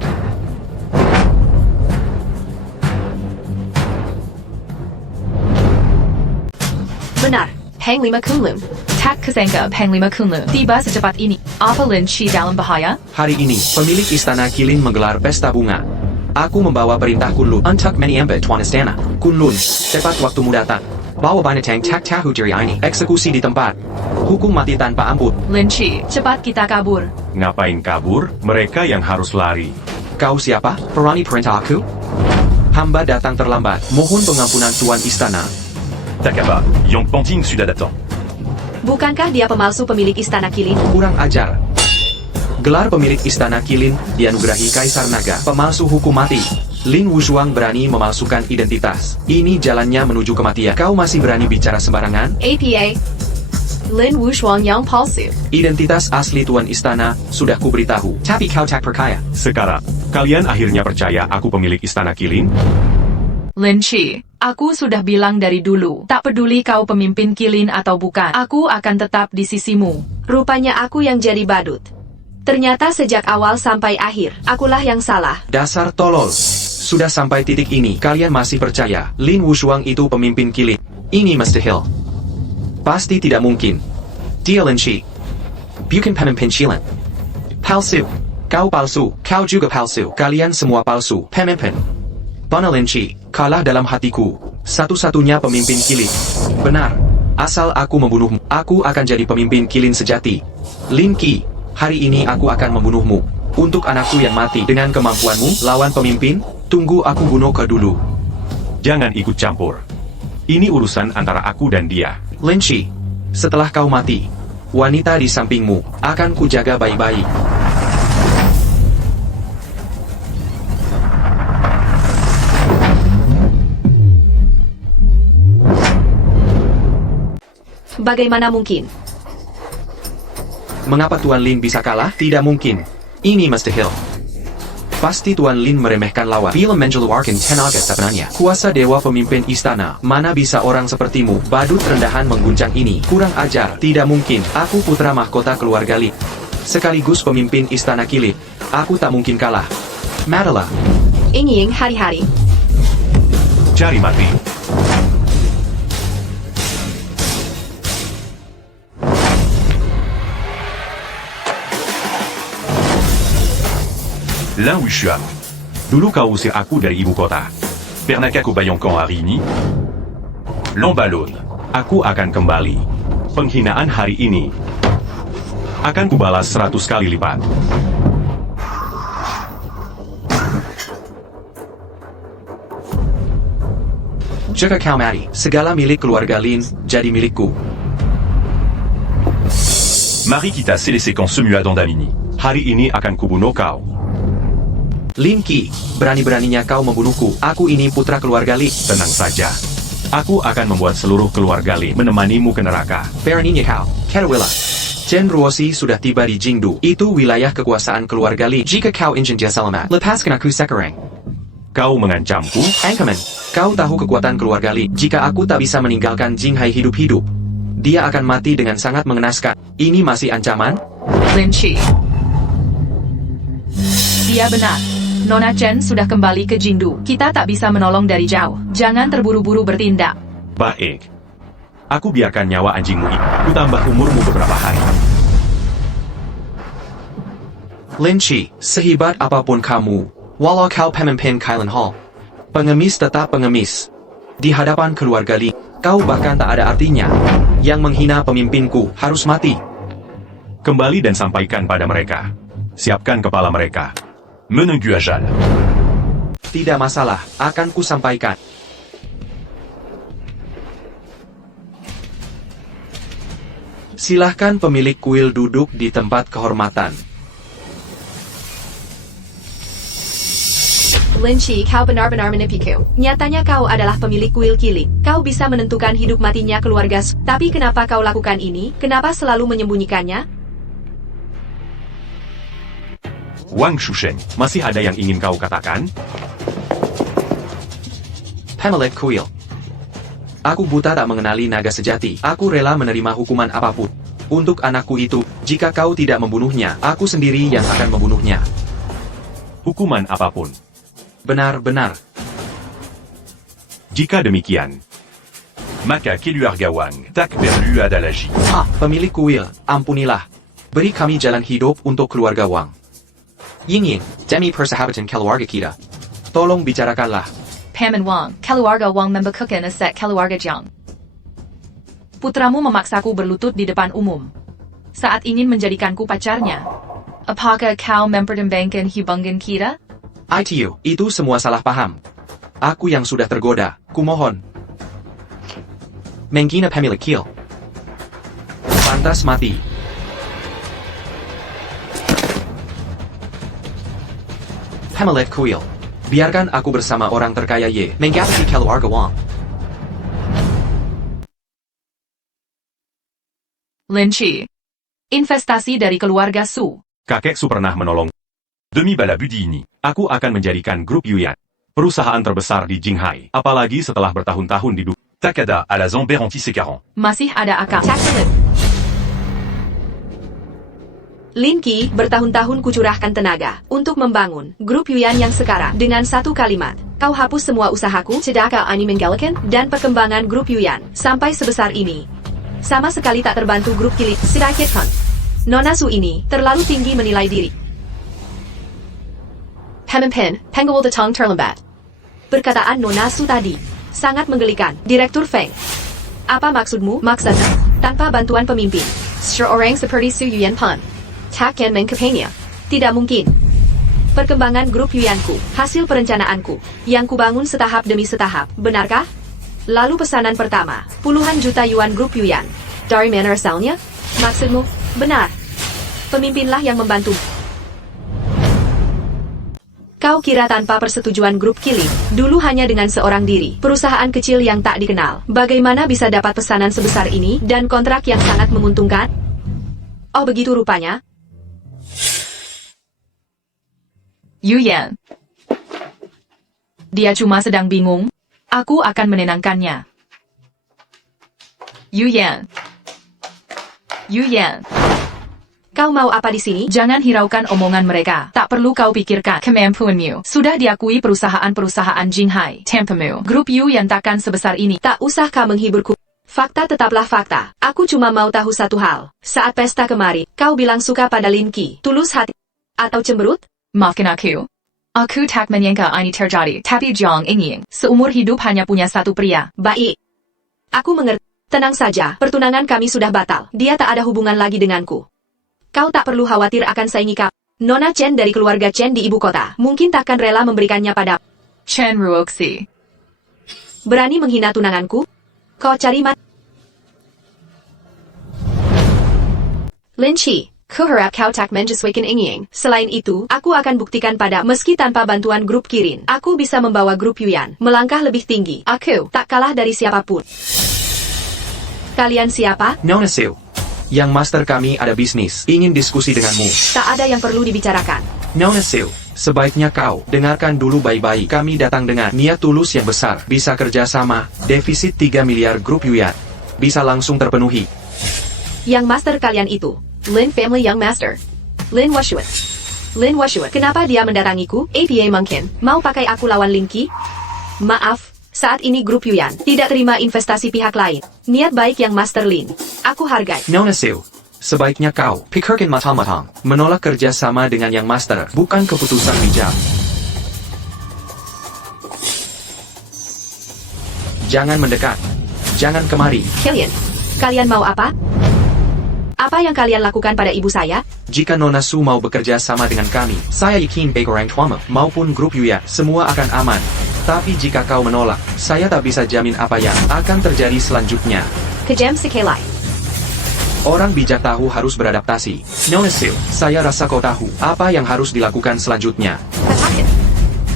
Benar. Hang Lima Kunlun. Tak kesangka Panglima Kunlu tiba secepat ini. Apa Lin Chi dalam bahaya? Hari ini, pemilik istana Kilin menggelar pesta bunga. Aku membawa perintah Kunlun untuk menyambut Tuan Istana. Kunlun, tepat waktumu datang. Bawa binatang tak tahu diri ini. Eksekusi di tempat. Hukum mati tanpa ampun. Lin Chi, cepat kita kabur. Ngapain kabur? Mereka yang harus lari. Kau siapa? Berani perintah aku? Hamba datang terlambat. Mohon pengampunan Tuan Istana. Takaba. Yong Ponting sudah datang. Bukankah dia pemalsu pemilik istana Kilin? Kurang ajar. Gelar pemilik istana Kilin dianugerahi Kaisar Naga. Pemalsu hukum mati. Lin Wushuang berani memalsukan identitas. Ini jalannya menuju kematian. Kau masih berani bicara sembarangan? APA. Lin Wushuang yang palsu. Identitas asli Tuan Istana sudah kuberitahu. Tapi kau tak percaya. Sekarang, kalian akhirnya percaya aku pemilik Istana Kilin? Lin Chi, aku sudah bilang dari dulu, tak peduli kau pemimpin Kilin atau bukan, aku akan tetap di sisimu. Rupanya aku yang jadi badut. Ternyata sejak awal sampai akhir, akulah yang salah. Dasar tolol. Sudah sampai titik ini, kalian masih percaya Lin Wushuang itu pemimpin Kilin? Ini mustahil. Pasti tidak mungkin. Dia Lin Chi, bukan pemimpin Kilin. Palsu. Kau palsu, kau juga palsu. Kalian semua palsu. Pemimpin Bona Lin Chi, kalah dalam hatiku. Satu-satunya pemimpin Kilin. Benar. Asal aku membunuhmu, aku akan jadi pemimpin Kilin sejati. Lin Qi, hari ini aku akan membunuhmu. Untuk anakku yang mati dengan kemampuanmu, lawan pemimpin, tunggu aku bunuh kau dulu. Jangan ikut campur. Ini urusan antara aku dan dia. Lin Chi, setelah kau mati, wanita di sampingmu akan kujaga baik-baik. Bagaimana mungkin? Mengapa Tuan Lin bisa kalah? Tidak mungkin. Ini mustahil. Pasti Tuan Lin meremehkan lawan. Film mengeluarkan tenaga sebenarnya. Kuasa dewa pemimpin istana. Mana bisa orang sepertimu, badut rendahan mengguncang ini. Kurang ajar. Tidak mungkin. Aku putra mahkota keluarga Lin. Sekaligus pemimpin istana Kilin. Aku tak mungkin kalah. Madala. Ingin hari-hari. Cari mati. Lin Wushuang. Dulu kau usir aku dari ibu kota. Pernaka Kobayonkan hari ini. Lambalon. Aku akan kembali. Penghinaan hari ini akan kubalas 100 kali lipat. Jika kau mati, segala milik keluarga Lin jadi milikku. Mari kita selesaikan semua dans Damini. Hari ini akan kubunuh kau. Lin Qi, berani-beraninya kau membunuhku. Aku ini putra keluarga Lin. Tenang saja. Aku akan membuat seluruh keluarga Lin menemanimu ke neraka. Beraninya kau, Ketawilla. Chen Ruosi sudah tiba di Jingdu. Itu wilayah kekuasaan keluarga Lin. Jika kau ingin dia selamat, lepaskan aku sekarang. Kau mengancamku? Angkaman, kau tahu kekuatan keluarga Lin. Jika aku tak bisa meninggalkan Jinghai hidup-hidup, dia akan mati dengan sangat mengenaskan. Ini masih ancaman? Lin Chi. Dia benar. Nona Chen sudah kembali ke Jingdu. Kita tak bisa menolong dari jauh. Jangan terburu-buru bertindak. Baik. Aku biarkan nyawa anjingmu itu. Ku tambah umurmu beberapa hari. Lin Chi, sehebat apapun kamu, walau kau pemimpin Kailan Hall, pengemis tetap pengemis. Di hadapan keluarga Lin, kau bahkan tak ada artinya. Yang menghina pemimpinku harus mati. Kembali dan sampaikan pada mereka. Siapkan kepala mereka. Menunggu ajal. Tidak masalah, akan ku sampaikan. Silahkan pemilik kuil duduk di tempat kehormatan. Lin Chi, kau benar-benar menipuku. Nyatanya kau adalah pemilik kuil Kilin. Kau bisa menentukan hidup matinya keluarga. Tapi kenapa kau lakukan ini? Kenapa selalu menyembunyikannya? Wang Shusheng, masih ada yang ingin kau katakan? Pemilik kuil. Aku buta tak mengenali naga sejati. Aku rela menerima hukuman apapun. Untuk anakku itu, jika kau tidak membunuhnya, aku sendiri yang akan membunuhnya. Hukuman apapun. Benar-benar. Jika demikian, Maka Keluarga Wang tak perlu ada lagi. Pemilik kuil, ampunilah. Beri kami jalan hidup untuk keluarga Wang. Yingyin, demi persahabatan keluarga kita. Tolong bicarakanlah. Paman Wang, keluarga Wang membekukan aset keluarga Jiang. Putramu memaksaku berlutut di depan umum. Saat ingin menjadikanku pacarnya. Apakah kau mempertimbangkan hubungan kita? ITU, itu semua salah paham. Aku yang sudah tergoda, kumohon. Menghina pemilik kuil. Pantas mati. Pemilik kuil. Biarkan aku bersama orang terkaya Ye. Mengganti keluarga Wang. Lin Chi. Investasi dari keluarga Su. Kakek Su pernah menolong. Demi bala budi ini, Aku akan menjadikan grup Yuyan perusahaan terbesar di Jinghai, apalagi setelah bertahun-tahun di Takada à la Zamber anti-sécarant. Masih ada akal. Tackle. Lin Qi bertahun-tahun kucurahkan tenaga untuk membangun grup Yuyan yang sekarang. Dengan satu kalimat, kau hapus semua usahaku, cedaka ani menggalakan, dan perkembangan grup Yuyan sampai sebesar ini. Sama sekali tak terbantu grup Kilin. Sedikit kan. Nona Su ini terlalu tinggi menilai diri. Pemimpin, penggul the tong terlambat. Perkataan Nona Su tadi sangat menggelikan. Direktur Feng. Apa maksudmu? Maksudnya, tanpa bantuan pemimpin. Seorang seperti Su Yuyan Pan takkan mengkapainya. Tidak mungkin. Perkembangan grup Yuyanku, hasil perencanaanku, yang kubangun setahap demi setahap, benarkah? Lalu pesanan pertama, puluhan juta yuan grup Yuyan. Dari mana asalnya? Maksudmu? Benar. Pemimpinlah yang membantu. Kau kira tanpa persetujuan grup Kilin, dulu hanya dengan seorang diri, perusahaan kecil yang tak dikenal, bagaimana bisa dapat pesanan sebesar ini, dan kontrak yang sangat menguntungkan? Oh begitu rupanya. Yuyan. Dia cuma sedang bingung. Aku akan menenangkannya. Yuyan. Yuyan. Kau mau apa di sini? Jangan hiraukan omongan mereka. Tak perlu kau pikirkan. Kemampuanmu sudah diakui perusahaan-perusahaan Jinghai. Tanpamu, grup Yu yang takkan sebesar ini. Tak usah kau menghiburku. Fakta tetaplah fakta. Aku cuma mau tahu satu hal. Saat pesta kemarin, kau bilang suka pada Lin Qi. Tulus hati atau cemberut? Maafkan aku. Aku tak menyangka ini terjadi. Tapi Jiang Ingying, seumur hidup hanya punya satu pria. Baik. Aku mengerti. Tenang saja, pertunangan kami sudah batal. Dia tak ada hubungan lagi denganku. Kau tak perlu khawatir akan saingi kau. Nona Chen dari keluarga Chen di ibu kota. Mungkin takkan rela memberikannya pada Chen Ruoxi. berani menghina tunanganku? Kau cari mati. Lin Qi, kuharap kau tak menyesuaikan Ingying. Selain itu, aku akan buktikan pada meski tanpa bantuan grup Kirin, aku bisa membawa grup Yuyan melangkah lebih tinggi. Aku tak kalah dari siapapun. Kalian siapa? Nona Su. Yang master kami ada bisnis. Ingin diskusi denganmu. Tak ada yang perlu dibicarakan. Nona Su. Sebaiknya kau dengarkan dulu baik-baik. Kami datang dengan niat tulus yang besar. Bisa kerjasama. Defisit 3 miliar grup Yuyan bisa langsung terpenuhi. Yang master kalian itu, Lin Family Young Master. Lin Washuat. Lin Washuat. Kenapa dia mendatangiku? APA mungkin mau pakai aku lawan Lin Qi? Maaf, saat ini grup Yuyan tidak terima investasi pihak lain. Niat baik yang Master Lin, aku hargai. Nona Su. Sebaiknya kau pikirkan matang-matang. Menolak kerjasama dengan yang master bukan keputusan bijak. Jangan mendekat. Jangan kemari. Kalian mau apa? Apa yang kalian lakukan pada ibu saya? Jika Nona Su mau bekerja sama dengan kami, saya yakin baik orang tuamu maupun grup Yuyan semua akan aman. Tapi jika kau menolak, saya tak bisa jamin apa yang akan terjadi selanjutnya. Kejam sekali. Orang bijak tahu harus beradaptasi. Nona Su, saya rasa kau tahu apa yang harus dilakukan selanjutnya. Katakan.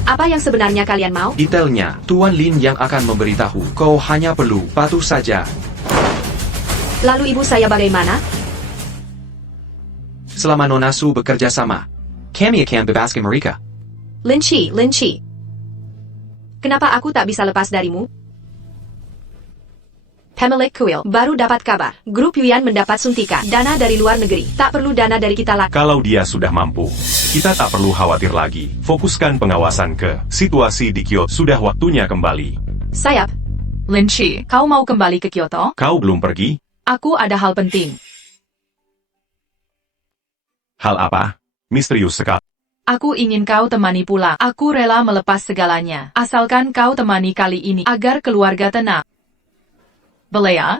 Apa yang sebenarnya kalian mau? Detailnya, Tuan Lin yang akan memberitahu. Kau hanya perlu patuh saja. Lalu ibu saya bagaimana? Selama Nona Su bekerja sama, kami akan bebaskan mereka. Lin Qi. Kenapa aku tak bisa lepas darimu? Pemilik kuil baru dapat kabar. Grup Yuyan mendapat suntikan dana dari luar negeri. Tak perlu dana dari kita lagi. Kalau dia sudah mampu, kita tak perlu khawatir lagi. Fokuskan pengawasan ke situasi di Kyoto. Sudah waktunya kembali. Sayap. Lin Qi, kau mau kembali ke Kyoto? Kau belum pergi? Aku ada hal penting. Hal apa? Misterius sekali. Aku ingin kau temani pula. Aku rela melepas segalanya. Asalkan kau temani kali ini agar keluarga tenang. Boleh ya?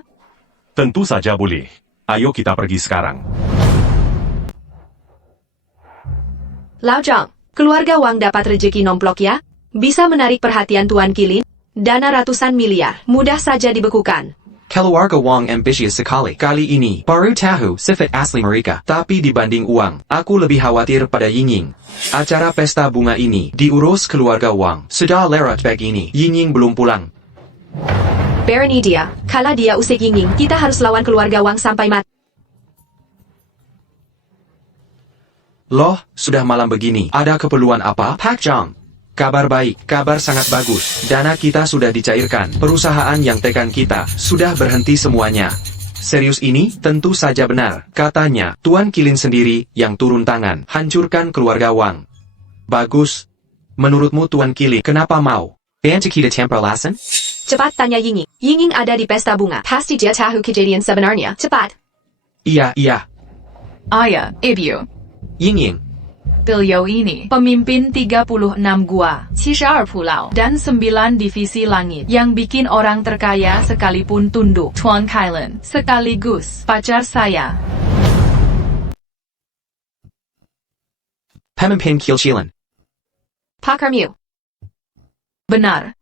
Tentu saja boleh. Ayo kita pergi sekarang. Lao Zhang, keluarga Wang dapat rejeki nomplok ya? Bisa menarik perhatian Tuan Kilin? Dana ratusan miliar, mudah saja dibekukan. Keluarga Wang ambisius sekali. Kali ini, baru tahu sifat asli mereka. Tapi dibanding uang, aku lebih khawatir pada Yingying. Acara pesta bunga ini diurus keluarga Wang. Sudah lewat begini, Yingying belum pulang. Barony dia, kalau dia usik Yingying, kita harus lawan keluarga Wang sampai mati. Loh, sudah malam begini. Ada keperluan apa, Pak Zhang? Kabar baik, kabar sangat bagus. Dana kita sudah dicairkan. Perusahaan yang tekan kita sudah berhenti semuanya. Serius ini? Tentu saja benar. Katanya, Tuan Kilin sendiri yang turun tangan. Hancurkan keluarga Wang. Bagus. Menurutmu Tuan Kilin, kenapa mau? Bantu kita temperlasan? Cepat tanya Yingying. Yingying ada di pesta bunga. Pasti dia tahu kejadian sebenarnya. Cepat. Iya. Ayah, Ibu. Yingying. Beliau ini pemimpin 36 gua, 72 pulau, dan 9 divisi langit yang bikin orang terkaya sekalipun tunduk. Tuan Kailan, sekaligus pacar saya. Pemimpin Kilchilan. Pakar Mew. Benar.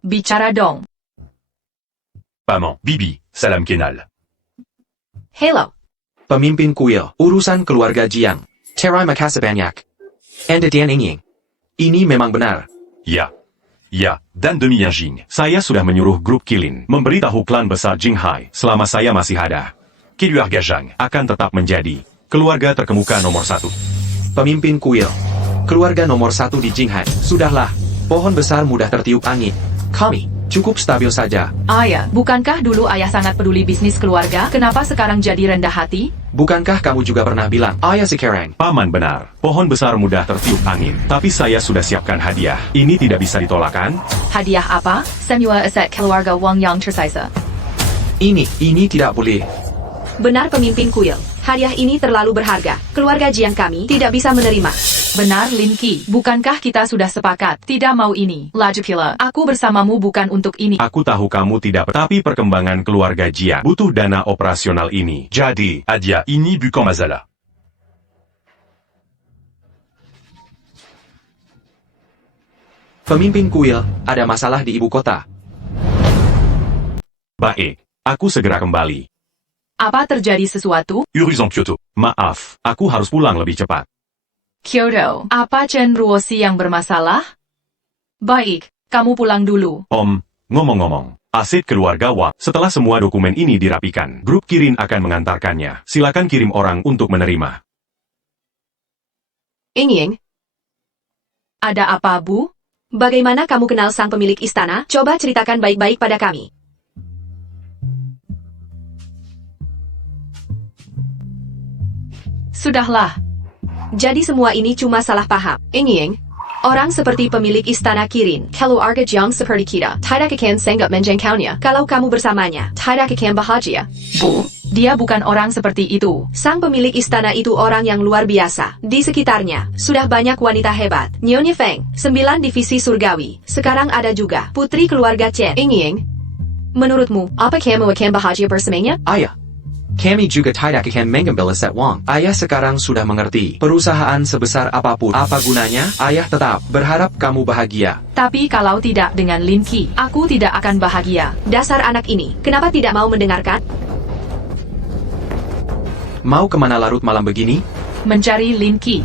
Bicara dong. Maman, Bibi, salam kenal. Halo. Pemimpin kuil, urusan keluarga Jiang. Terima kasih banyak. Anda Dian Yingying. Ini memang benar. Ya, dan demi Yanjing. Saya sudah menyuruh grup Kilin memberitahu klan besar Jinghai selama saya masih ada. Keluarga Zhang. Akan tetap menjadi keluarga terkemuka nomor 1. Pemimpin kuil. Keluarga nomor 1 di Jinghai. Sudahlah. Pohon besar mudah tertiup angin. Kami cukup stabil saja. Ayah, bukankah dulu ayah sangat peduli bisnis keluarga? Kenapa sekarang jadi rendah hati? Bukankah kamu juga pernah bilang, ayah sekarang? Paman benar, pohon besar mudah tertiup angin. Tapi saya sudah siapkan hadiah. Ini tidak bisa ditolakkan. Hadiah apa? Semua aset keluarga Wang yang tersisa. Ini tidak boleh. Benar pemimpin kuil. Hadiah ini terlalu berharga. Keluarga Jiang kami tidak bisa menerima. Benar Lin Qi, bukankah kita sudah sepakat tidak mau ini? Laju pula, aku bersamamu bukan untuk ini. Aku tahu kamu tidak, tapi perkembangan keluarga Jia butuh dana operasional ini. Jadi, Adia, ini bukan masalah. Pemimpin kuil, ada masalah di ibu kota. baik, aku segera kembali. Apa terjadi sesuatu? Urus en Kyoto. Maaf, aku harus pulang lebih cepat. Kyoto, apa Chen Ruosi yang bermasalah? Baik, kamu pulang dulu. Om, ngomong-ngomong, aset keluarga Wang. Setelah semua dokumen ini dirapikan, grup Kirin akan mengantarkannya. Silakan kirim orang untuk menerima. Yingying, Ada apa, Bu? bagaimana kamu kenal sang pemilik istana? Coba ceritakan baik-baik pada kami. Sudahlah. Jadi semua ini cuma salah paham. Yingying, orang seperti pemilik istana Kirin, keluarga Jiang seperti kita, tidak akan sanggup menjangkaunya. Kalau kamu bersamanya, tidak akan bahagia. Bu, dia bukan orang seperti itu. Sang pemilik istana itu orang yang luar biasa. Di sekitarnya, sudah banyak wanita hebat. Nyonya Feng, 9 divisi surgawi. Sekarang ada juga putri keluarga Chen. Yingying, menurutmu, apa kamu akan bahagia bersamanya? Ayah, kami juga tidak akan mengambil aset Wang. Ayah sekarang sudah mengerti. Perusahaan sebesar apapun, apa gunanya? Ayah tetap berharap kamu bahagia. Tapi kalau tidak dengan Lin Qi, aku tidak akan bahagia. Dasar anak ini, kenapa tidak mau mendengarkan? Mau kemana larut malam begini? Mencari Lin Qi.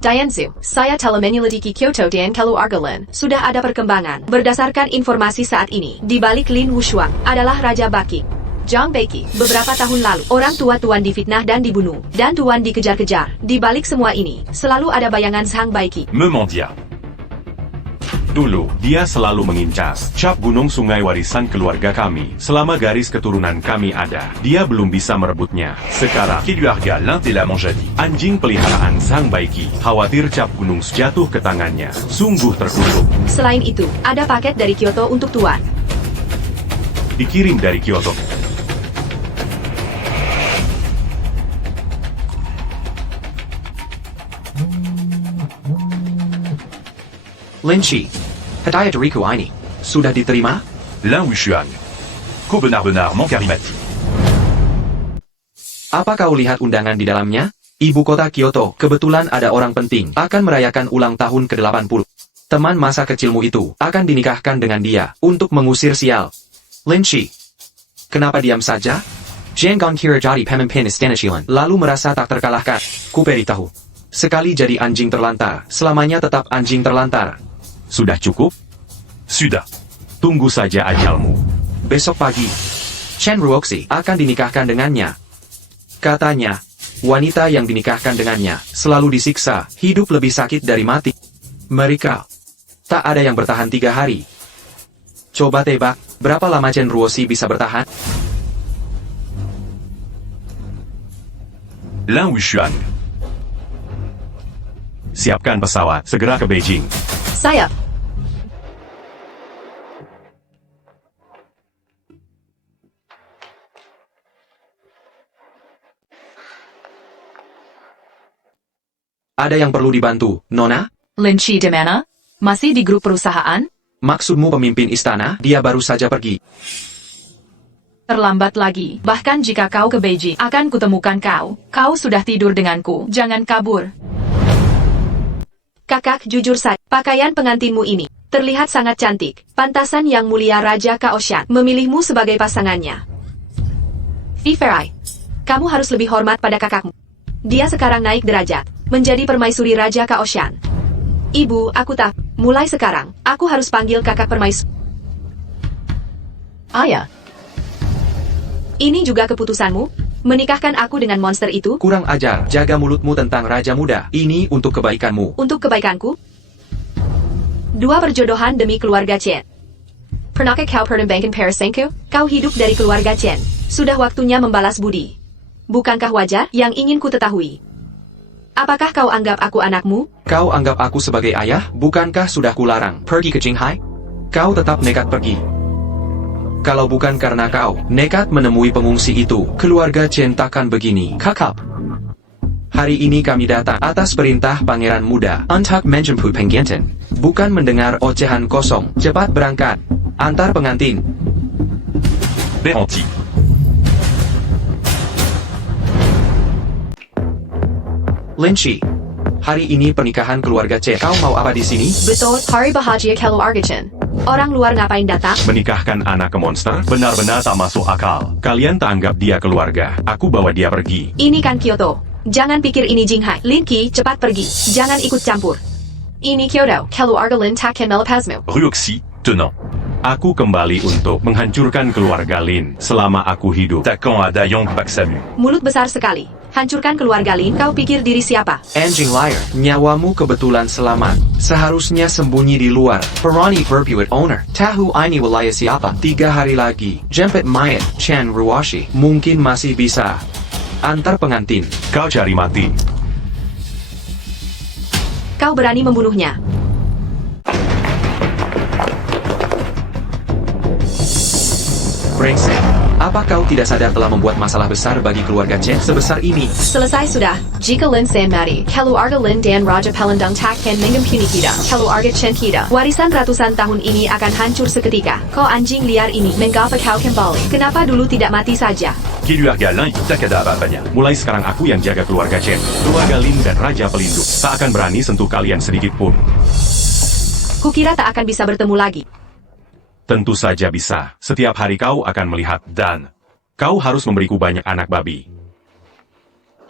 Dianzu, saya telah menyelidiki Kyoto dan keluarga Lin. Sudah ada perkembangan. Berdasarkan informasi saat ini, di balik Lin Wushuang adalah Raja Baki. Zhang Beiki, beberapa tahun lalu, orang tua Tuan difitnah dan dibunuh, dan Tuan dikejar-kejar. Di balik semua ini, selalu ada bayangan Zhang Beiki. Memandia. Dulu, dia selalu mengincar cap gunung sungai warisan keluarga kami. Selama garis keturunan kami ada, dia belum bisa merebutnya. Sekarang, Keluarga Lintela Manjadi. anjing peliharaan Zhang Baiki khawatir cap gunung jatuh ke tangannya. Sungguh terkutuk. Selain itu, ada paket dari Kyoto untuk Tuan. Dikirim dari Kyoto. Lin Qi, hadiah dariku ini sudah diterima? Lin Wushuang. Kau benar-benar mengkarimati. Apa kau lihat undangan di dalamnya? Ibu kota Kyoto, kebetulan ada orang penting, akan merayakan ulang tahun ke-80. Teman masa kecilmu itu, akan dinikahkan dengan dia, untuk mengusir sial. Lin Shi. Kenapa diam saja? Jangan kira jadi pemimpin istana Shilan, lalu merasa tak terkalahkan. Ku beritahu. Sekali jadi anjing terlantar, selamanya tetap anjing terlantar. Sudah cukup? Sudah. Tunggu saja ajalmu. Besok pagi, Chen Ruoxi akan dinikahkan dengannya. Katanya, wanita yang dinikahkan dengannya selalu disiksa, hidup lebih sakit dari mati. Mereka tak ada yang bertahan 3 hari. Coba tebak, berapa lama Chen Ruoxi bisa bertahan? Lin Wuxuan. Siapkan pesawat, segera ke Beijing. Saya. Ada yang perlu dibantu, Nona? Lin Shi di mana? Masih di grup perusahaan? Maksudmu pemimpin istana, dia baru saja pergi. Terlambat lagi. Bahkan jika kau ke Beijing, akan kutemukan kau. Kau sudah tidur denganku. Jangan kabur. Kakak, jujur saja, pakaian pengantinmu ini terlihat sangat cantik. Pantasan Yang Mulia Raja Kaoshan memilihmu sebagai pasangannya. Viferai, kamu harus lebih hormat pada kakakmu. Dia sekarang naik derajat, menjadi permaisuri Raja Kaoshan. Ibu, aku tak. Mulai sekarang, aku harus panggil kakak permaisuri. Ayah. Ini juga keputusanmu? Menikahkan aku dengan monster itu? Kurang ajar, jaga mulutmu tentang Raja Muda. Ini untuk kebaikanmu. Untuk kebaikanku? 2 perjodohan demi keluarga Chen. Pernahkah kau pertimbangkan Parasenku? Kau hidup dari keluarga Chen. Sudah waktunya membalas budi. Bukankah wajar yang ingin ku ketahui? Apakah kau anggap aku anakmu? Kau anggap aku sebagai ayah? Bukankah sudah kularang pergi ke Qinghai? Kau tetap nekat pergi. Kalau bukan karena kau nekat menemui pengungsi itu, keluarga Chen takkan begini. Kakak. Hari ini kami datang atas perintah Pangeran Muda untuk menjemput pengantin. Bukan mendengar ocehan kosong. Cepat berangkat. Antar pengantin. Beranti. Lin Shi. Hari ini pernikahan keluarga Chen. Kau mau apa di sini? Betul, hari bahagia keluarga Chen. Orang luar ngapain datang? Menikahkan anak ke monster? Benar-benar tak masuk akal. Kalian tak anggap dia keluarga. Aku bawa dia pergi. Ini kan Kyoto. Jangan pikir ini Jinghai. Lin Qi, cepat pergi. Jangan ikut campur. Ini Kyoto. Keluarga Lin takkan melepasmu. Ruoxi, tenant. Aku kembali untuk menghancurkan keluarga Lin selama aku hidup. Attaquant à Dayong Baksamu. Mulut besar sekali. Hancurkan keluarga Lin. Kau pikir diri siapa? Anjing liar, nyawamu kebetulan selamat. Seharusnya sembunyi di luar. Perani berbuat owner. Tahu ini wilayah siapa? 3 hari lagi. Jemput mayat, Chen Ruoxi. Mungkin masih bisa. Antar pengantin. Kau cari mati. Kau berani membunuhnya. Brengsek. Apa kau tidak sadar telah membuat masalah besar bagi keluarga Chen sebesar ini? Selesai sudah. Jika Lin San mati, keluarga Lin dan Raja Palembang takkan mengampuni kita. Keluarga Chen kita. Warisan ratusan tahun ini akan hancur seketika. Kau anjing liar ini, mengapa kau kembali? Kenapa dulu tidak mati saja? Keluarga Lin tak ada apa-apanya. Mulai sekarang aku yang jaga keluarga Chen. Keluarga Lin dan Raja Pelindung tak akan berani sentuh kalian sedikit pun. Kukira tak akan bisa bertemu lagi. Tentu saja bisa. Setiap hari kau akan melihat dan kau harus memberiku banyak anak babi.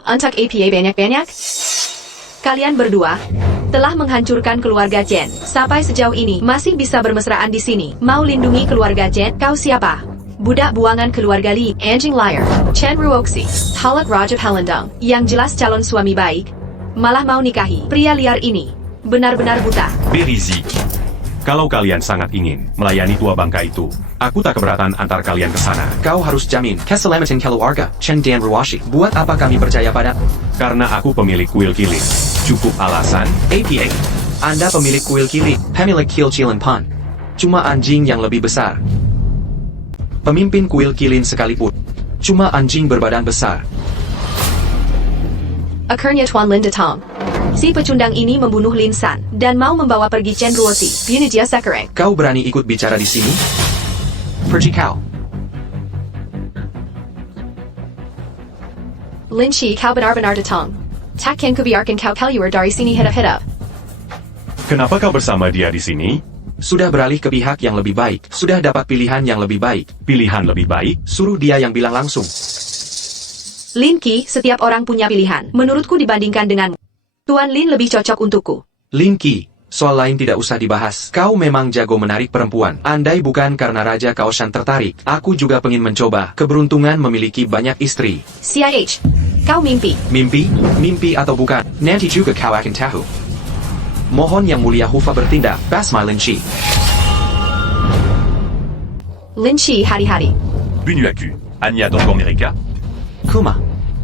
Untuk APA banyak-banyak? Kalian berdua telah menghancurkan keluarga Chen. Sampai sejauh ini masih bisa bermesraan di sini. Mau lindungi keluarga Chen? Kau siapa? Budak buangan keluarga Li, anjing liar. Chen Ruoxi, Halak Raja Palembang, yang jelas calon suami baik, malah mau nikahi pria liar ini. Benar-benar buta. Berizi. Kalau kalian sangat ingin melayani tua bangka itu, aku tak keberatan antar kalian ke sana. Kau harus jamin keselamatan keluarga Chen dan Ruoxi. Buat apa kami percaya pada? Karena aku pemilik kuil kilin. Cukup alasan? APA. Anda pemilik kuil kili, pemilik Kil Chilen Pan. Cuma anjing yang lebih besar. Pemimpin kuil kilin sekalipun. Cuma anjing berbadan besar. Akhirnya Tuan Lin datang. Si pecundang ini membunuh Lin San dan mau membawa pergi Chen Ruoxi. Ini dia Sakurai. Kau berani ikut bicara di sini? Pergi kau. Lin Shi, kau benar-benar datang. Takkan kubiarkan kau keluar dari sini hidup-hidup. Kenapa kau bersama dia di sini? Sudah beralih ke pihak yang lebih baik. Sudah dapat pilihan yang lebih baik. Pilihan lebih baik? Suruh dia yang bilang langsung. Lin Qi, setiap orang punya pilihan. Menurutku dibandingkan denganmu. Tuan Lin lebih cocok untukku. Lin Qi, soal lain tidak usah dibahas. Kau memang jago menarik perempuan. Andai bukan karena Raja Kaoshan tertarik, aku juga pengen mencoba keberuntungan memiliki banyak istri. CIH, kau mimpi. Mimpi? Mimpi atau bukan? Nanti juga kau akan tahu. Mohon Yang Mulia Hufa bertindak, Basma Lin Qi. Lin Qi hari-hari. Bunuaku, Anya Dongkong Mereka. Kuma,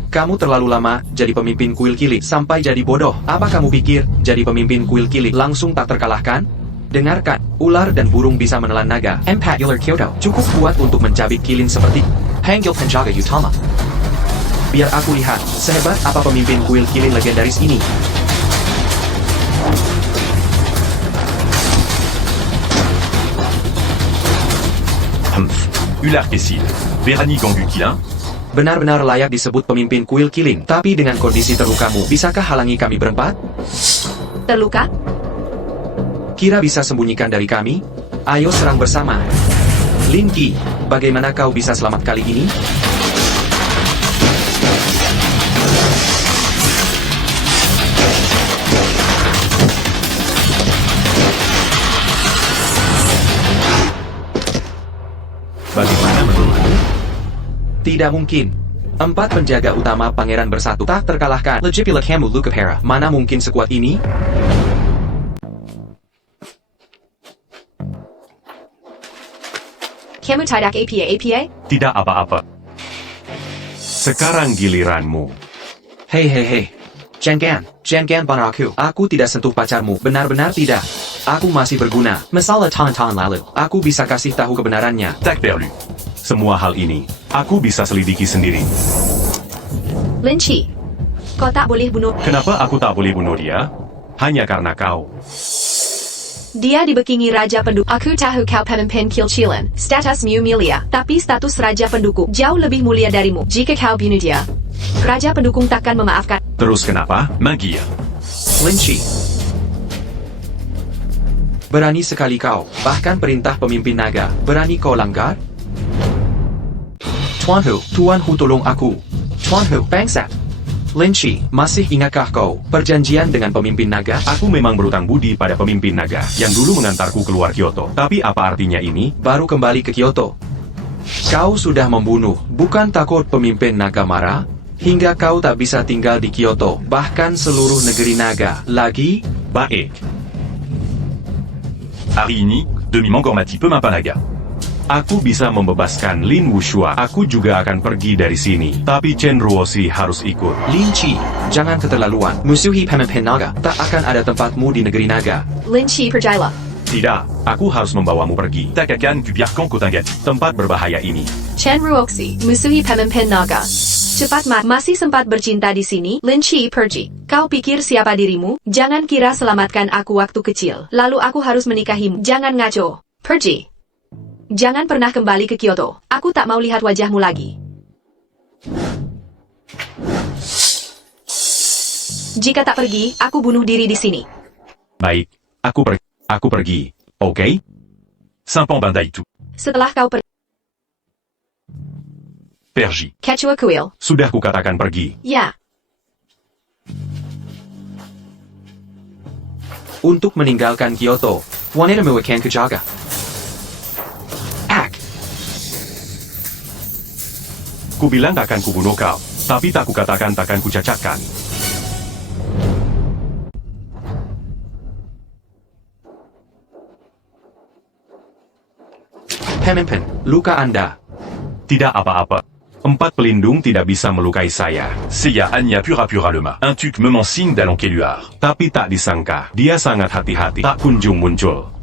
kamu terlalu lama jadi pemimpin kuil kilik sampai jadi bodoh. Apa kamu pikir jadi pemimpin kuil kilik langsung tak terkalahkan? Dengarkan, ular dan burung bisa menelan naga. Empat Ular Kyoto cukup kuat untuk mencabik kilin seperti Panggil Penjaga Utama. Biar aku lihat, sehebat apa pemimpin kuil kilin legendaris ini. Humph. Ular Kessil. Verani Gangu Kilin. Benar-benar layak disebut pemimpin kuil kilin. Tapi dengan kondisi terlukamu, bisakah halangi kami berempat? Terluka? Kira bisa sembunyikan dari kami? Ayo serang bersama. Lin Qi, bagaimana kau bisa selamat kali ini? Bagaimana menurutmu? Tidak mungkin. 4 penjaga utama pangeran bersatu tak terkalahkan. Legipula kamu Lukapera. Mana mungkin sekuat ini? Kamu tidak APA? Tidak apa-apa. Sekarang giliranmu. Hei. Jangan pada aku. Aku tidak sentuh pacarmu. Benar-benar tidak. Aku masih berguna. Masalah tahun-tahun lalu. Aku bisa kasih tahu kebenarannya. Tak perlu. Semua hal ini, aku bisa selidiki sendiri. Lin Qi, kau tak boleh bunuh. Kenapa aku tak boleh bunuh dia? Hanya karena kau. Dia dibekingi Raja Pendukung. Aku tahu kau pemimpin Kilcilan. Statusmu mulia. Tapi status Raja Pendukung jauh lebih mulia darimu. Jika kau bunuh dia, Raja Pendukung takkan memaafkan. Terus kenapa? Mingir. Lin Qi. Berani sekali kau. Bahkan perintah pemimpin naga. Berani kau langgar? Tuan Hu tolong aku. Tuan Hu, bangsat. Lin Qi, masih ingatkah kau perjanjian dengan pemimpin naga? Aku memang berutang budi pada pemimpin naga yang dulu mengantarku keluar Kyoto. Tapi apa artinya ini? Baru kembali ke Kyoto. Kau sudah membunuh, bukan takut pemimpin naga marah? Hingga kau tak bisa tinggal di Kyoto, bahkan seluruh negeri naga. Lagi? Baik. Hari ini, demi Mangormati Pemapanaga. Aku bisa membebaskan Lin Wushua. Aku juga akan pergi dari sini. Tapi Chen Ruoshi harus ikut. Lin Qi, jangan keterlaluan. Musuhi pemimpin naga. Tak akan ada tempatmu di negeri naga. Lin Qi percayalah. Tidak, aku harus membawamu pergi. Takakan Kubiarkan Kotangati. Tempat berbahaya ini. Chen Ruoxi, musuhi pemimpin naga. Cepat masih sempat bercinta di sini. Lin Qi pergi. Kau pikir siapa dirimu? Jangan kira selamatkan aku waktu kecil. Lalu aku harus menikahimu. Jangan ngaco. Pergi. Jangan pernah kembali ke Kyoto. Aku tak mau lihat wajahmu lagi. Jika tak pergi, aku bunuh diri di sini. Baik, aku pergi. Oke? Simpan Bandaitu. Setelah kau pergi, Pergi. Quechua Kuil. Sudah kukatakan pergi. Ya. Untuk meninggalkan Kyoto, wanitamu akan kujaga. Kubilang takkan kubunuh kau, tapi tak kukatakan takkan kucacatkan. Pemimpin, luka Anda. Tidak apa-apa. 4 pelindung tidak bisa melukai saya. Seiya Anya Pura Lema. Un tuc me signe d'Alon Keluar. Tapi tak disangka, dia sangat hati-hati. Tak kunjung muncul.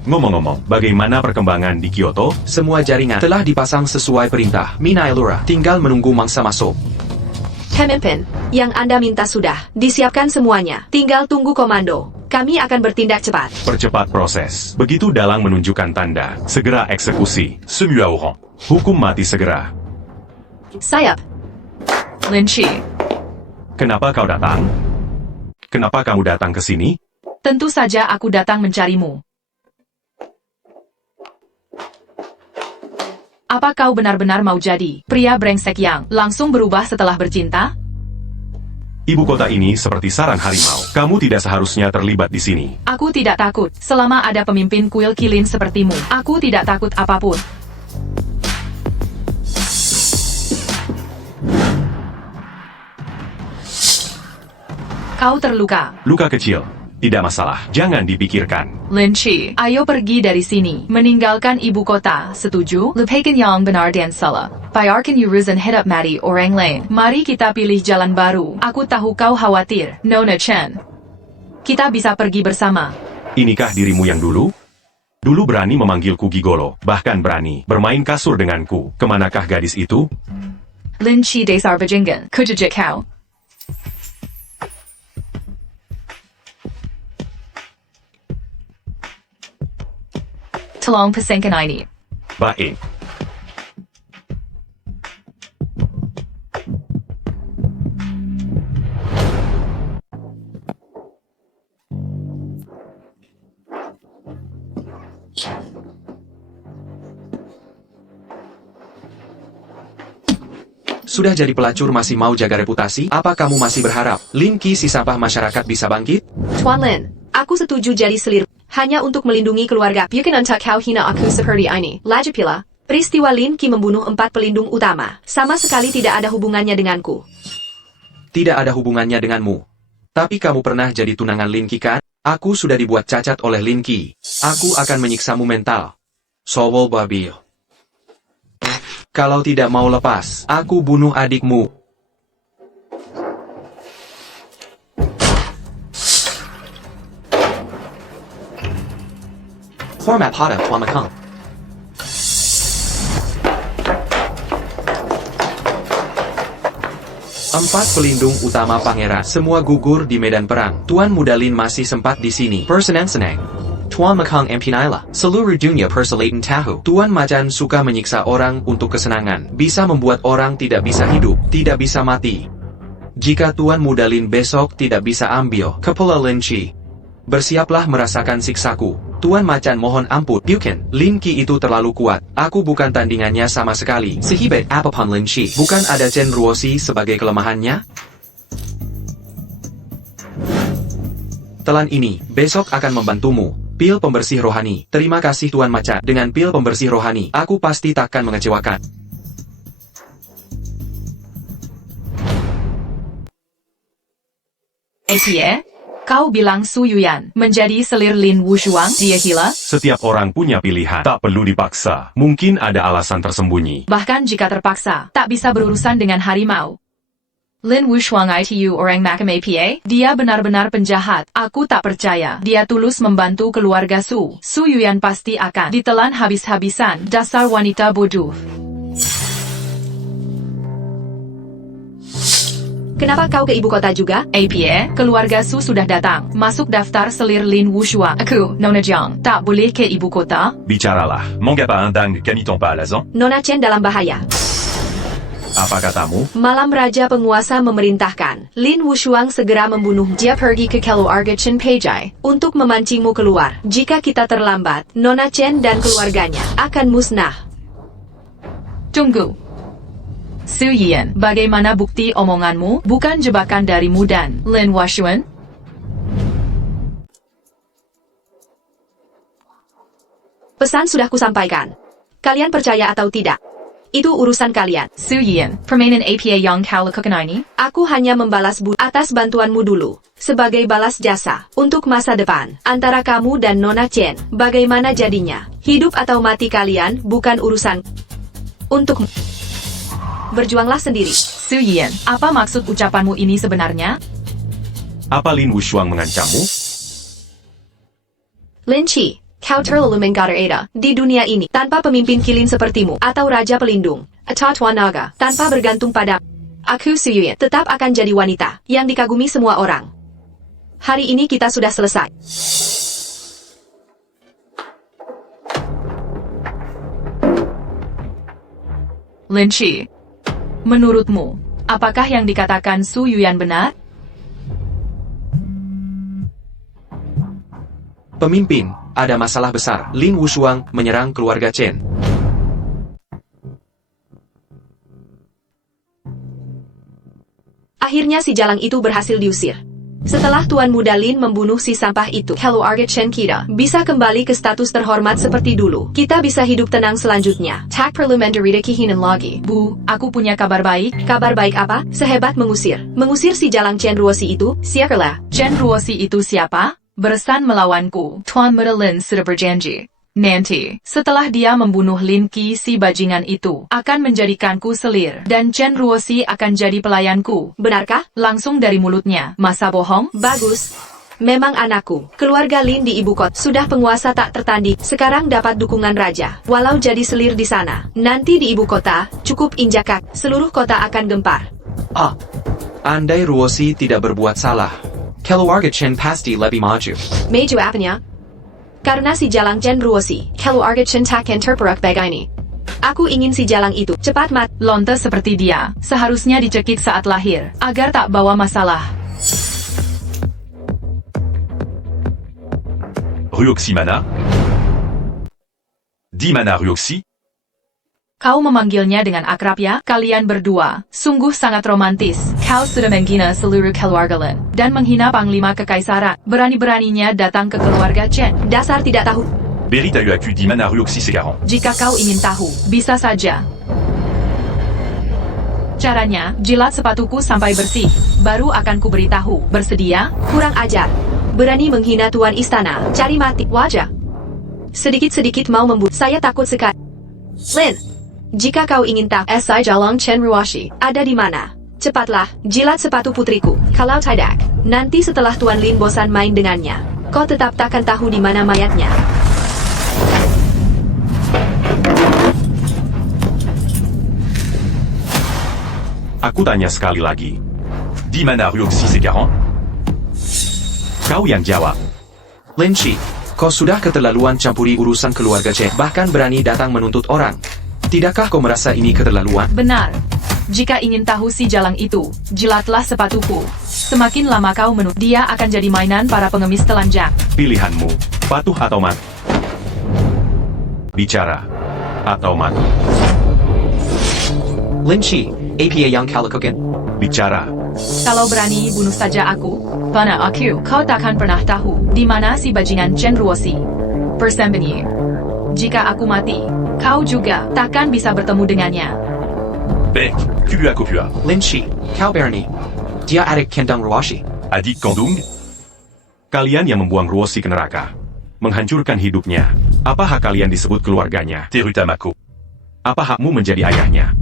Ngomong-ngomong, bagaimana perkembangan di Kyoto? Semua jaringan telah dipasang sesuai perintah. Mina Elura, tinggal menunggu mangsa masuk. Pemimpin, yang Anda minta sudah. Disiapkan semuanya. Tinggal tunggu komando. Kami akan bertindak cepat. Percepat proses. Begitu dalang menunjukkan tanda. Segera eksekusi. Semua orang. Hukum mati segera. Sayap. Lin Chi, Kenapa kau datang? Kenapa kamu datang ke sini? tentu saja aku datang mencarimu. Apa kau benar-benar mau jadi pria brengsek yang langsung berubah setelah bercinta? Ibu kota ini seperti sarang harimau. Kamu tidak seharusnya terlibat di sini. Aku tidak takut. Selama ada pemimpin kuil kilin sepertimu, aku tidak takut apapun. Kau terluka. Luka kecil. Tidak masalah. Jangan dipikirkan. Lin Chi, ayo pergi dari sini. Meninggalkan ibu kota, setuju? Lupakan yang benar dan salah. Biarkan urusan hidup mati orang lain. Mari kita pilih jalan baru. Aku tahu kau khawatir, Nona Chen. Kita bisa pergi bersama. Inikah dirimu yang dulu? Dulu berani memanggilku gigolo. Bahkan berani bermain kasur denganku. Kemanakah gadis itu? Lin Chi dasar bajingan. Kujijik kau. Tolong pesankan ini. Baik. Sudah jadi pelacur masih mau jaga reputasi? Apa kamu masih berharap Lin Qi si sampah masyarakat bisa bangkit? Tuan Lin, aku setuju jadi selir. Hanya untuk melindungi keluarga. Bukan untuk kau hina aku seperti ini. Lagi pula, peristiwa Lin Qi membunuh 4 pelindung utama. Sama sekali tidak ada hubungannya denganku. Tidak ada hubungannya denganmu. Tapi kamu pernah jadi tunangan Lin Qi kan? Aku sudah dibuat cacat oleh Lin Qi. Aku akan menyiksamu mental. Sobol babi. Kalau tidak mau lepas, aku bunuh adikmu. Format Hada Tuan Makang. Empat pelindung utama pangeran semua gugur di medan perang. Tuan Muda Lin masih sempat di sini. Senang. Tuan Makang Empinaila, seluruh dunia perselatan tahu. Tuan Macan suka menyiksa orang untuk kesenangan. Bisa membuat orang tidak bisa hidup, tidak bisa mati. Jika Tuan Muda Lin besok tidak bisa ambil kepala Lin Qi, bersiaplah merasakan siksaku. Tuan Macan mohon ampun. Bukan, Lin Qi itu terlalu kuat. Aku bukan tandingannya sama sekali. Sehebat apapun Lin Qi, bukan ada Chen Ruoxi sebagai kelemahannya? Telan ini, besok akan membantumu. Pil pembersih rohani. Terima kasih Tuan Macan. Dengan pil pembersih rohani, aku pasti takkan mengecewakan. Etie, kau bilang Su Yuyan menjadi selir Lin Wushuang, dia gila? Setiap orang punya pilihan. Tak perlu dipaksa. Mungkin ada alasan tersembunyi. Bahkan jika terpaksa, tak bisa berurusan dengan harimau. Lin Wushuang itu orang makam APA, dia benar-benar penjahat. Aku tak percaya. Dia tulus membantu keluarga Su. Su Yuyan pasti akan ditelan habis-habisan. Dasar wanita bodoh. Kenapa kau ke ibu kota juga? APA, keluarga Su sudah datang. Masuk daftar selir Lin Wushuang. Aku, Nona Jiang, tak boleh ke ibu kota? Bicaralah. Manga pas un dingue caniton pas à l'azan. Nona Chen dalam bahaya. Apa katamu? Malam Raja Penguasa memerintahkan Lin Wushuang segera membunuh. Dia pergi ke keluarga Chen Peijai untuk memancingmu keluar. Jika kita terlambat, Nona Chen dan keluarganya akan musnah. Tunggu. Su Yian, bagaimana bukti omonganmu? Bukan jebakan darimu dan Lin Wushuang? Pesan sudah kusampaikan. Kalian percaya atau tidak? Itu urusan kalian. Su Yian, permainan APA yang kau lakukan ini? Aku hanya membalas budi atas bantuanmu dulu. Sebagai balas jasa, untuk masa depan, antara kamu dan Nona Chen, bagaimana jadinya? Hidup atau mati kalian, bukan urusan. Untuk berjuanglah sendiri. Su Yian, apa maksud ucapanmu ini sebenarnya? Apa Lin Wushuang mengancammu? Lin Qi, kau terlalu mengada-ada di dunia ini tanpa pemimpin kilin sepertimu atau raja pelindung atau tuan naga tanpa bergantung pada aku. Su Yuyan tetap akan jadi wanita yang dikagumi semua orang. Hari ini kita sudah selesai. Lin Qi, menurutmu, Apakah yang dikatakan Su Yuyan benar? Pemimpin, ada masalah besar. Lin Wushuang menyerang keluarga Chen. Akhirnya si jalang itu berhasil diusir. Setelah Tuan Muda Lin membunuh si sampah itu, keluarga Chen kita bisa kembali ke status terhormat seperti dulu. Kita bisa hidup tenang selanjutnya. Tak perlu menderita kehinan lagi. Bu, aku punya kabar baik. Kabar baik apa? Sehebat mengusir. Mengusir si jalang Chen Ruosi itu, siapalah. Chen Ruosi itu siapa? Beresan melawanku. Tuan Muda Lin sudah berjanji. Nanti, setelah dia membunuh Lin Qi si bajingan itu, akan menjadikanku selir. Dan Chen Ruosi akan jadi pelayanku. Benarkah? Langsung dari mulutnya. Masa bohong? Bagus. Memang anakku. Keluarga Lin di ibu kota sudah penguasa tak tertanding. Sekarang dapat dukungan raja. Walau jadi selir di sana. Nanti di ibu kota, cukup injak kaki. Seluruh kota akan gempar. Andai Ruosi tidak berbuat salah, keluarga Chen pasti lebih maju. Maju apanya? Karena si jalang Chen Ruosi, keluarga Chen takkan terperuk begini. Aku ingin si jalang itu cepat mati. Lonte seperti dia, seharusnya dicekik saat lahir, agar tak bawa masalah. Ruoxi mana? Di mana Ruoxi? Kau memanggilnya dengan akrab ya? Kalian berdua, sungguh sangat romantis. Kau sudah menghina seluruh keluarga Lin, dan menghina Panglima Kekaisaran. Berani-beraninya datang ke keluarga Chen. Dasar tidak tahu. Berit a eu accu di mana Ruoxi Segarant. Jika kau ingin tahu, bisa saja. Caranya, jilat sepatuku sampai bersih. Baru akan kuberitahu. Bersedia? Kurang ajar. Berani menghina tuan istana. Cari mati. Wajah. Sedikit-sedikit mau membunuh. Saya takut sekali. Lin. Jika kau ingin tahu, SI Jalang Chen Ruosi ada di mana? Cepatlah, jilat sepatu putriku. Kalau tidak, nanti setelah Tuan Lin bosan main dengannya, kau tetap takkan tahu di mana mayatnya. Aku tanya sekali lagi. Di mana Ruoxi Segarant? Kau yang jawab. Lin Qi, kau sudah keterlaluan campuri urusan keluarga Chen, bahkan berani datang menuntut orang. Tidakkah kau merasa ini keterlaluan? Benar. Jika ingin tahu si jalang itu, jilatlah sepatuku. Semakin lama kau menuntut, dia akan jadi mainan para pengemis telanjang. Pilihanmu, patuh atau mati. Bicara atau mati. Lin Qi, apa yang kau lakukan? Bicara. Kalau berani bunuh saja aku, karena aku, kau takkan pernah tahu di mana si bajingan Chen Ruosi bersembunyi. Jika aku mati, kau juga takkan bisa bertemu dengannya. Bec, tu lui as copua. Lin Qi, kau berani. Dia adik kandung Ruosi. Adik kandung? Kalian yang membuang Ruosi ke neraka, menghancurkan hidupnya. Apa hak kalian disebut keluarganya? Terutamako. Apa hakmu menjadi ayahnya?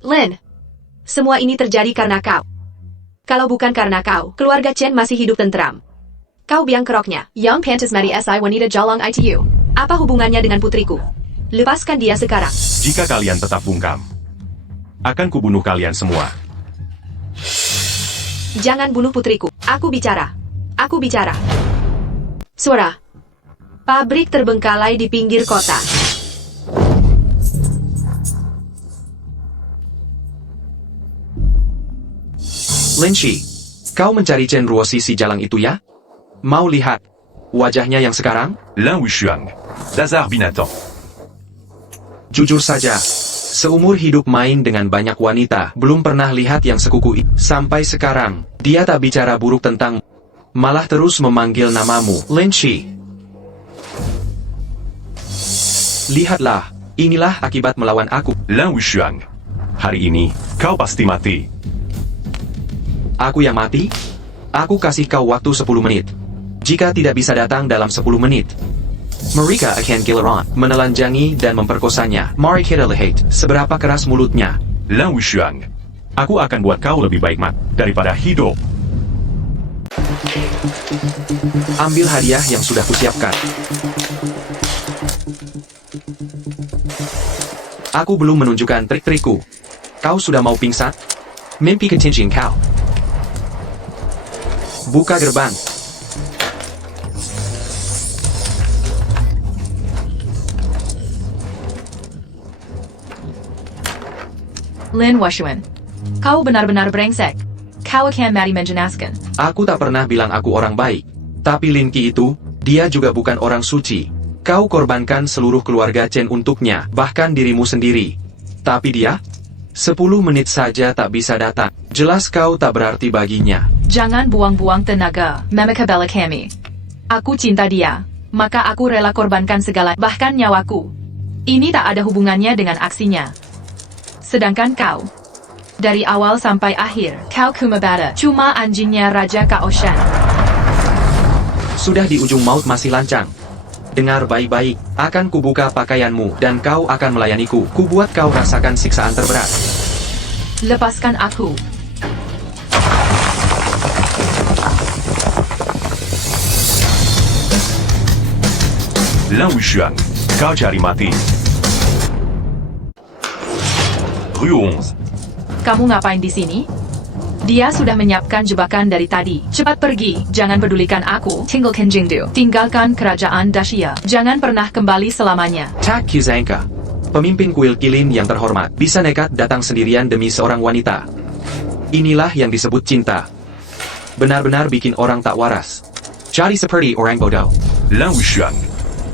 Lin, semua ini terjadi karena kau. Kalau bukan karena kau, keluarga Chen masih hidup tentram. Kau biang keroknya, yang pantas mari SI wanita Jalang ITU. Apa hubungannya dengan putriku? Lepaskan dia sekarang. Jika kalian tetap bungkam, akan kubunuh kalian semua. Jangan bunuh putriku. Aku bicara. Aku bicara. Suara. Pabrik terbengkalai di pinggir kota. Lin Qi, kau mencari Chen Ruosi si jalang itu ya? Mau lihat wajahnya yang sekarang? Lin Wushuang. Dazar Binatang. Jujur saja, seumur hidup main dengan banyak wanita, belum pernah lihat yang sekuku itu. Sampai sekarang, dia tak bicara buruk tentang, malah terus memanggil namamu, Lin Qi. Lihatlah, inilah akibat melawan aku. Lin Wushuang. Hari ini, kau pasti mati. Aku yang mati? Aku kasih kau waktu 10 menit. Jika tidak bisa datang dalam 10 menit, mereka akan giliran, menelanjangi dan memperkosanya. Mari kita lihat seberapa keras mulutnya. Lin Wushuang. Aku akan buat kau lebih baik mati daripada hidup. Ambil hadiah yang sudah kusiapkan. Aku belum menunjukkan trik-trikku. Kau sudah mau pingsan? Mimpi ketinggian kau. Buka gerbang. Lin Wushuan. Kau benar-benar brengsek. Kau akan mati menjenaskan. Aku tak pernah bilang aku orang baik. Tapi Lin Qi itu, dia juga bukan orang suci. Kau korbankan seluruh keluarga Chen untuknya, bahkan dirimu sendiri. Tapi dia? 10 menit saja tak bisa datang. Jelas kau tak berarti baginya. Jangan buang-buang tenaga, Memeka bela kami. Aku cinta dia, maka aku rela korbankan segala, bahkan nyawaku. Ini tak ada hubungannya dengan aksinya. Sedangkan kau, dari awal sampai akhir, kau Kumabata, cuma anjingnya Raja Kaoshan. Sudah di ujung maut masih lancang. Dengar baik-baik, akan kubuka pakaianmu dan kau akan melayaniku. Kubuat kau rasakan siksaan terberat. Lepaskan aku. Lin Wushuang. Kau cari mati. Rue 11. Kamu ngapain di sini? Dia sudah menyiapkan jebakan dari tadi. Cepat pergi, jangan pedulikan aku. Tinggalkan Jingdu. Tinggalkan kerajaan Dacia. Jangan pernah kembali selamanya. Tak Kizanka, pemimpin kuil Kilin yang terhormat, bisa nekat datang sendirian demi seorang wanita. Inilah yang disebut cinta. Benar-benar bikin orang tak waras. Jadi seperti orang bodoh. Lin Wushuang.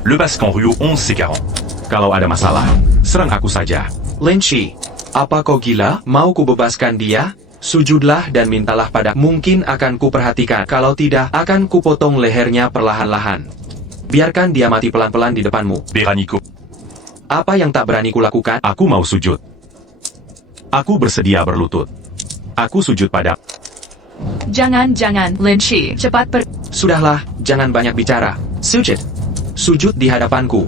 Le Bascan Rue 11 C40. Kalau ada masalah, serang aku saja. Lin Qi, apa kau gila? Mau ku bebaskan dia? Sujudlah dan mintalah pada. Mungkin akan ku perhatikan. Kalau tidak, akan ku potong lehernya perlahan-lahan. Biarkan dia mati pelan-pelan di depanmu. Beranico. Apa yang tak berani kulakukan? Aku mau sujud. Aku bersedia berlutut. Aku sujud pada... Jangan, Lin Qi, cepat Sudahlah, jangan banyak bicara. Sujud. Sujud di hadapanku.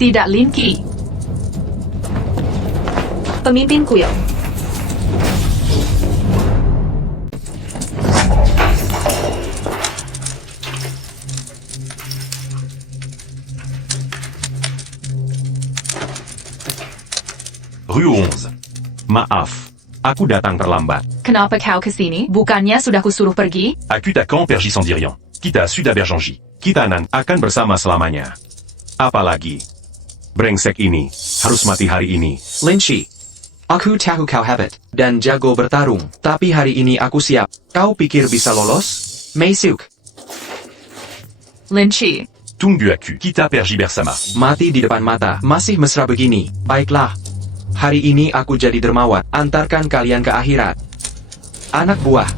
Tidak, Lin Qi. Pemimpin kuil. Rue 11. Maaf, aku datang terlambat. Kenapa kau kesini? Bukannya sudah kusuruh pergi? À Cutacan, Pergis en Dirian. Quitte à Sud à Bergenji. Kita akan bersama selamanya. Apalagi, brengsek ini harus mati hari ini. Lin Qi, aku tahu kau hebat dan jago bertarung, tapi hari ini aku siap. Kau pikir bisa lolos? Mei Suk, Lin Qi, Tung Buaku. Quitte à Pergis Bersama. mati di depan mata, masih mesra begini. Baiklah, hari ini aku jadi dermawan, antarkan kalian ke akhirat. Anak buah,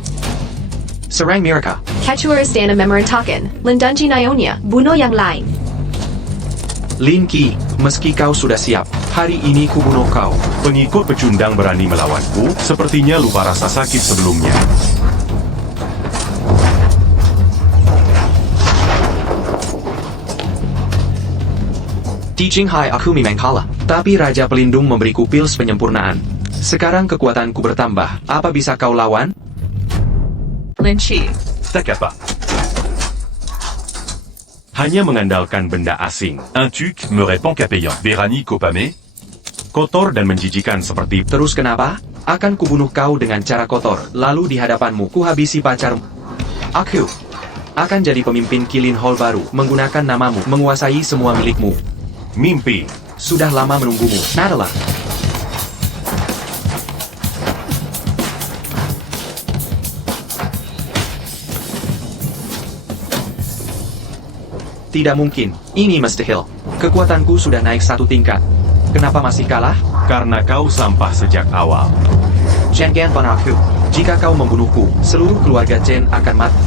serang mereka. Kecuali Stana memerintahkan, Lindunji Nyonya, bunuh yang lain. Lin Qi, meski kau sudah siap, hari ini kubunuh kau. Pengikut pecundang berani melawanku, sepertinya lupa rasa sakit sebelumnya. Di Qinghai aku memang kalah, tapi Raja Pelindung memberiku pils penyempurnaan. Sekarang kekuatanku bertambah, apa bisa kau lawan? Lin Qi, Takapa. Hanya mengandalkan benda asing, Un tuc me répond Capéan. Berani Kopame. kotor dan menjijikan seperti... Terus kenapa? Akan kubunuh kau dengan cara kotor, lalu di hadapanmu kuhabisi pacarmu. Aku akan jadi pemimpin Kilin Hall baru, menggunakan namamu, menguasai semua milikmu. Mimpi. Sudah lama menunggumu, Nadalah. Tidak mungkin, ini mustahil. Kekuatanku sudah naik 1 tingkat. Kenapa masih kalah? Karena kau sampah sejak awal. Jangan panaku. Jika kau membunuhku, seluruh keluarga Chen akan mati.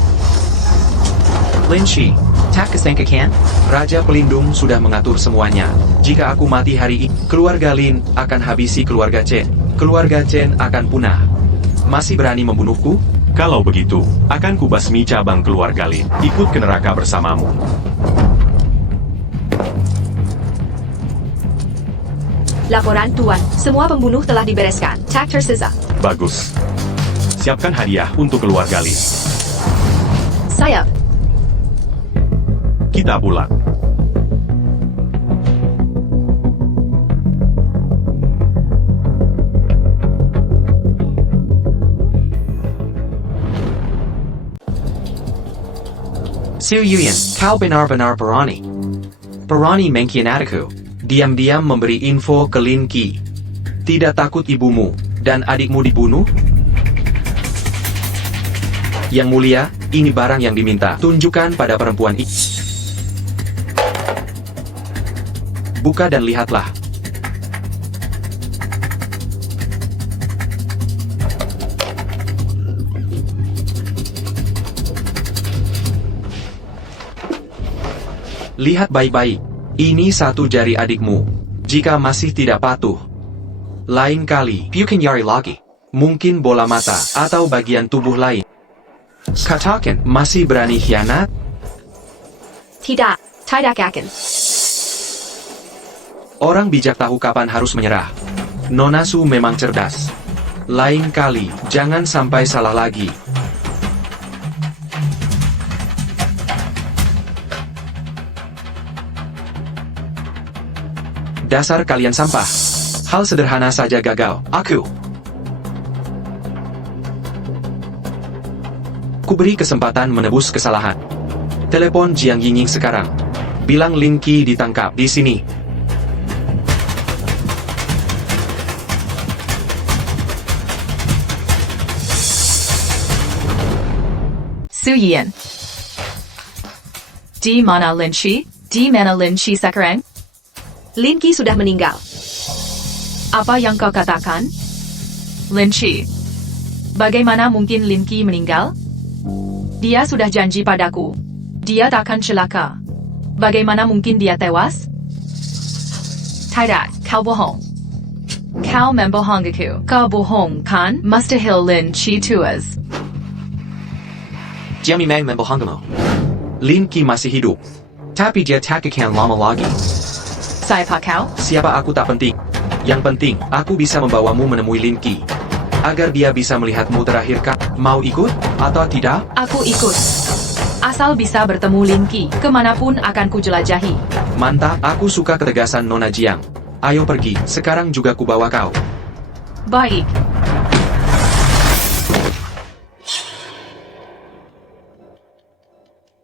Lin Qi, tak kesangkakan? Raja Pelindung sudah mengatur semuanya. Jika aku mati hari ini, keluarga Lin akan habisi keluarga Chen. Keluarga Chen akan punah. Masih berani membunuhku? Kalau begitu, akan kubasmi cabang keluarga Lin. Ikut ke neraka bersamamu. Laporan Tuan, semua pembunuh telah dibereskan. Tak tersisa. Bagus. Siapkan hadiah untuk keluarga Lin. Sayap. Kita pulang. Siu Yuyan, kau benar-benar berani. Berani mengkhianatiku. Diam-diam memberi info ke Lin Qi. Tidak takut ibumu. dan adikmu dibunuh? Yang mulia, ini barang yang diminta. Tunjukkan pada perempuan itu. Buka dan lihatlah. Lihat baik-baik. Ini satu jari adikmu. Jika masih tidak patuh, lain kali, bukan yari lagi. Mungkin bola mata atau bagian tubuh lain. Katakan, masih berani khianat? Tidak, tidak akan. Orang bijak tahu kapan harus menyerah. Nona Su memang cerdas. Lain kali, jangan sampai salah lagi. Dasar kalian sampah. Hal sederhana saja gagal. Kuberi kesempatan menebus kesalahan. Telepon Jiang Yingning sekarang. Bilang Lin Qi ditangkap di sini. Su Yian. Di mana Lin Qi? Di mana Lin Qi sekarang? Lin Qi sudah meninggal. Apa yang kau katakan? Lin Qi. Bagaimana mungkin Lin Qi meninggal? Dia sudah janji padaku. Dia takkan celaka. Bagaimana mungkin dia tewas? Tidak, kau bohong. Kau membohongiku. Kau bohong, kan? Mustahil Lin Qi tewas. Dia memang membohongmu. Lin Qi masih hidup. Tapi dia tak akan lama lagi. Siapa kau? Siapa aku tak penting. Yang penting, aku bisa membawamu menemui Lin Qi. Agar dia bisa melihatmu terakhir kali. Mau ikut atau tidak? Aku ikut. Asal bisa bertemu Lin Qi, kemanapun akan ku jelajahi. Mantap, aku suka ketegasan Nona Jiang. Ayo pergi, sekarang juga ku bawa kau. Baik.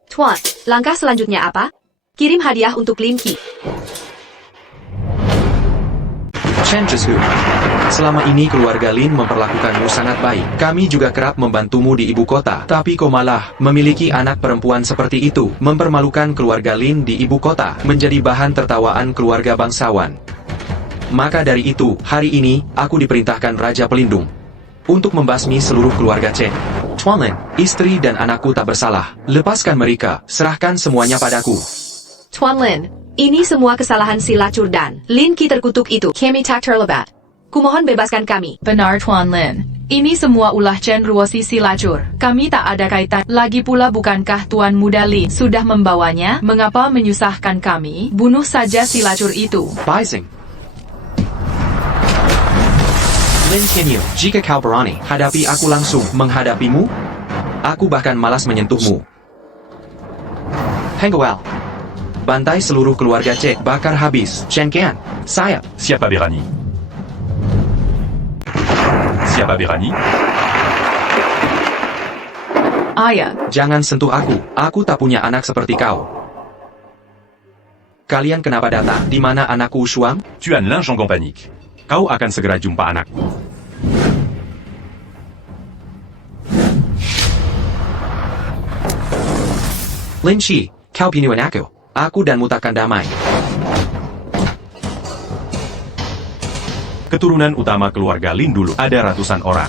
Tuan, langkah selanjutnya apa? Kirim hadiah untuk Lin Qi. Chen Zhishu. Selama ini keluarga Lin memperlakukanmu sangat baik. Kami juga kerap membantumu di ibu kota. Tapi kau malah memiliki anak perempuan seperti itu. Mempermalukan keluarga Lin di ibu kota. Menjadi bahan tertawaan keluarga bangsawan. Maka dari itu, hari ini, aku diperintahkan Raja Pelindung. Untuk membasmi seluruh keluarga Chen. Tuan Lin, istri dan anakku tak bersalah. Lepaskan mereka, serahkan semuanya padaku. Tuan Lin, ini semua kesalahan si lacur dan Lin Qi terkutuk itu. Kami tak terlibat. Kumohon bebaskan kami. Benar Tuan Lin. Ini semua ulah Chen Ruosi si lacur. Kami tak ada kaitan. Lagi pula bukankah Tuan Muda Lin sudah membawanya? Mengapa menyusahkan kami? Bunuh saja si lacur itu. Baising. Lin Qianyu, jika kau berani hadapi aku langsung menghadapimu, aku bahkan malas menyentuhmu. Hengguel. Bantai seluruh keluarga Cek, bakar habis. Shen Qian, sayap. Siapa berani? Siapa berani? Ayah, Jangan sentuh aku tak punya anak seperti kau. Kalian kenapa datang? Di mana anakku Shuang? Tuan Lin Zhongong panique. Kau akan segera jumpa anakku. Lin Qi, kau pinuin aku. Aku dan takkan damai. Keturunan utama keluarga Lin dulu ada ratusan orang.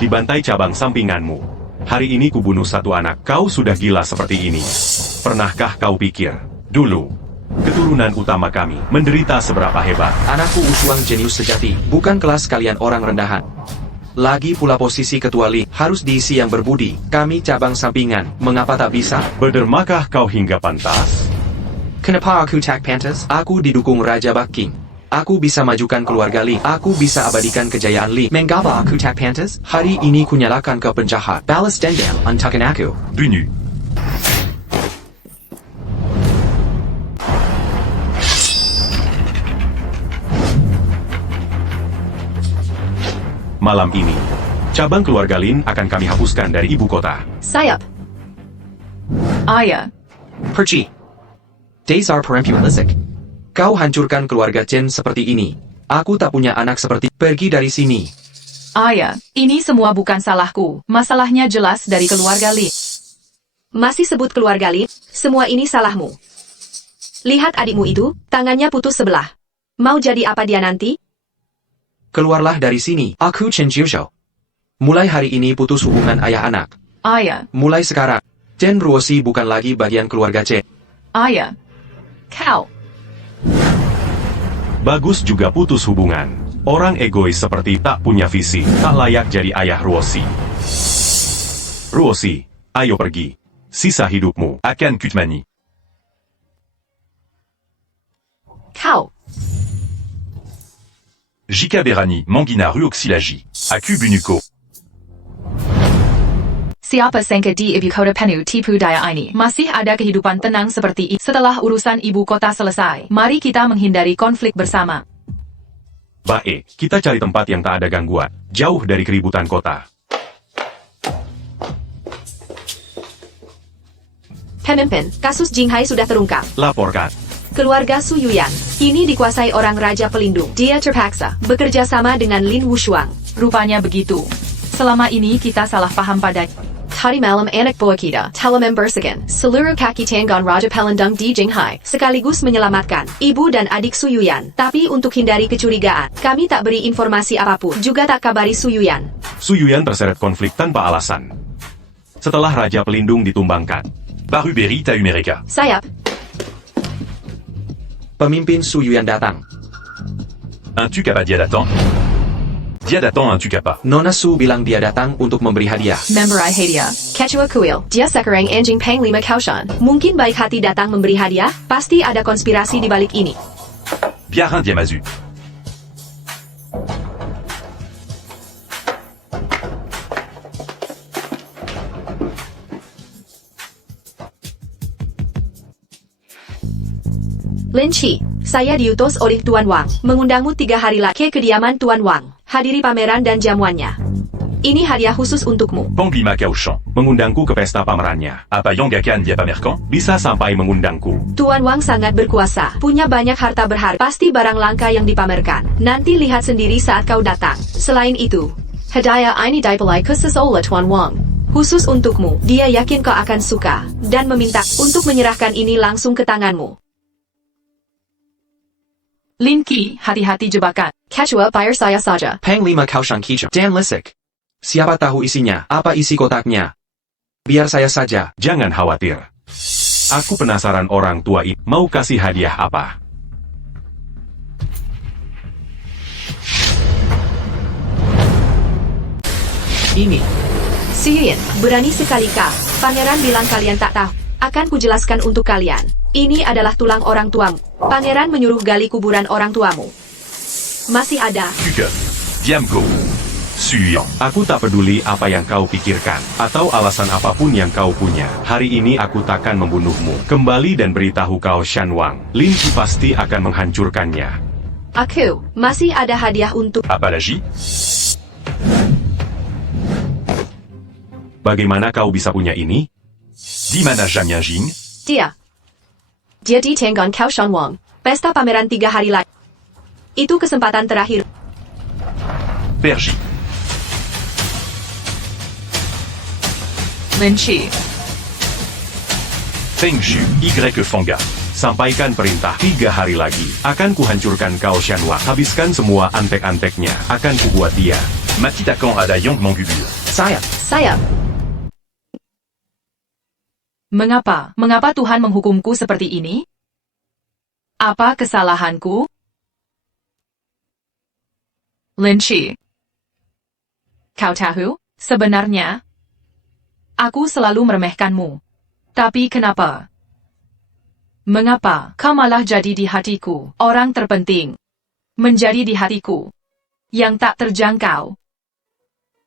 Dibantai cabang sampinganmu. Hari ini kubunuh satu anak. Kau sudah gila seperti ini. Pernahkah kau pikir, dulu, keturunan utama kami menderita seberapa hebat? Anakku Ushuang jenius sejati, bukan kelas kalian orang rendahan. Lagi pula posisi ketua Li harus diisi yang berbudi. Kami cabang sampingan, mengapa tak bisa? Berdermakah kau hingga pantas? Kenapa aku tak pantas? Aku didukung Raja Baking. Aku bisa majukan keluarga Li. Aku bisa abadikan kejayaan Li. Mengapa aku tak pantas? Hari ini kunyalakan ke penjahat. Balas dendam, antakan aku. Dunu. Malam ini, cabang keluarga Lin akan kami hapuskan dari ibu kota. Sayap. ayah. Pergi. Dasar perempuan licik. Kau hancurkan keluarga Chen seperti ini. Aku tak punya anak seperti. Pergi dari sini. Ayah, ini semua bukan salahku. Masalahnya jelas dari keluarga Lin. Masih sebut keluarga Lin? Semua ini salahmu. Lihat adikmu itu, tangannya putus sebelah. Mau jadi apa dia nanti? Keluarlah dari sini. Aku Chen Jiushou. Mulai hari ini putus hubungan ayah anak. Ayah, Mulai sekarang, Chen Ruoxi bukan lagi bagian keluarga Chen. ayah. Kau. Bagus juga putus hubungan. Orang egois seperti tak punya visi, tak layak jadi ayah Ruoxi. Ruoxi, ayo pergi. Sisa hidupmu. Akan Kutmani. Kau. Jika Berani, Mangina Ruoxilagi. Aku Bunuko. Siapa sangka di ibu kota penuh tipu daya ini masih ada kehidupan tenang seperti ini. Setelah urusan ibu kota selesai, mari kita menghindari konflik bersama. Baik, kita cari tempat yang tak ada gangguan, jauh dari keributan kota. Pemimpin, kasus Jinghai sudah terungkap. Laporkan. Keluarga Su Yuyan, ini dikuasai orang raja pelindung. Dia terpaksa bekerja sama dengan Lin Wushuang. Rupanya begitu. Selama ini kita salah paham padanya. Tadi malam anak buah kita telah membersihkan seluruh kaki tangga Raja Pelindung di Jinghai, sekaligus menyelamatkan ibu dan adik Su Yuyan. Tapi untuk hindari kecurigaan, kami tak beri informasi apapun, juga tak kabari Su Yuyan. Su Yuyan terseret konflik tanpa alasan. Setelah Raja Pelindung ditumbangkan, Baru Beri Tau Mereka. Sayap, Pemimpin Su Yuyan datang. Un Tukapa dia datang. Dia datang un Tukapa. Nona Su bilang dia datang untuk memberi hadiah. Member Hadiah. Ketua Kuil, dia sekarang anjing Panglima Kaoshan. Mungkin baik hati datang memberi hadiah, pasti ada konspirasi di balik ini. Biarin Diamazu. Lin Chi, saya diutus oleh Tuan Wang, mengundangmu 3 hari lagi ke kediaman Tuan Wang. Hadiri pameran dan jamuannya. Ini hadiah khusus untukmu. Panglima Kaoshan. mengundangku ke pesta pamerannya. Apa Yongakan dia pamerkan? Bisa sampai mengundangku. Tuan Wang sangat berkuasa, punya banyak harta berharga, pasti barang langka yang dipamerkan. Nanti lihat sendiri saat kau datang. Selain itu, hadiah ini dibeli khusus oleh Tuan Wang. Khusus untukmu, dia yakin kau akan suka, dan meminta untuk menyerahkan ini langsung ke tanganmu. Lin Qi, hati-hati jebakan. Ketua bayar saya saja. Panglima Kaoshan Kijang. Dan Lisik. Siapa tahu isinya, apa isi kotaknya? Biar saya saja. Jangan khawatir. Aku penasaran orang tua itu mau kasih hadiah apa. Ini. Siyin, berani sekali kau. Pangeran bilang kalian tak tahu. Akan kujelaskan untuk kalian. Ini adalah tulang orang tuamu. Pangeran menyuruh gali kuburan orang tuamu. Masih ada. Kuke. Diamgo. Suyang. Aku tak peduli apa yang kau pikirkan, atau alasan apapun yang kau punya. Hari ini aku takkan membunuhmu. Kembali dan beritahu kau Shan Wang. Lin Qi pasti akan menghancurkannya. Aku, masih ada hadiah untuk... Apa lagi? Bagaimana kau bisa punya ini? Di mana Zhang Yanjing? Dia. Dia di Tenggon Kaoshan Wang. Pesta pameran 3 hari lagi. Itu kesempatan terakhir. Perji. Lin Qi. Feng Zhu. Y. Fanga. Sampaikan perintah 3 hari lagi. Akan kuhancurkan kau Shan Wang. Habiskan semua antek-anteknya. Akan kubuat dia. Matitakan ada Yong Manggubur. Saya. Mengapa? Mengapa Tuhan menghukumku seperti ini? Apa kesalahanku? Lin Qi. Kau tahu, sebenarnya, aku selalu meremehkanmu. Tapi kenapa? Mengapa kau malah jadi di hatiku, orang terpenting? Menjadi di hatiku, yang tak terjangkau.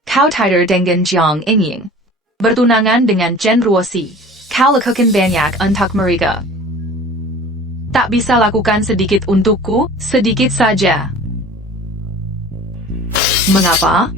Kau tidur dengan Jiang Yingying. Bertunangan dengan Chen Ruoxi. Kau lakukan banyak untuk mereka. Tak bisa lakukan sedikit untukku, sedikit saja. Mengapa?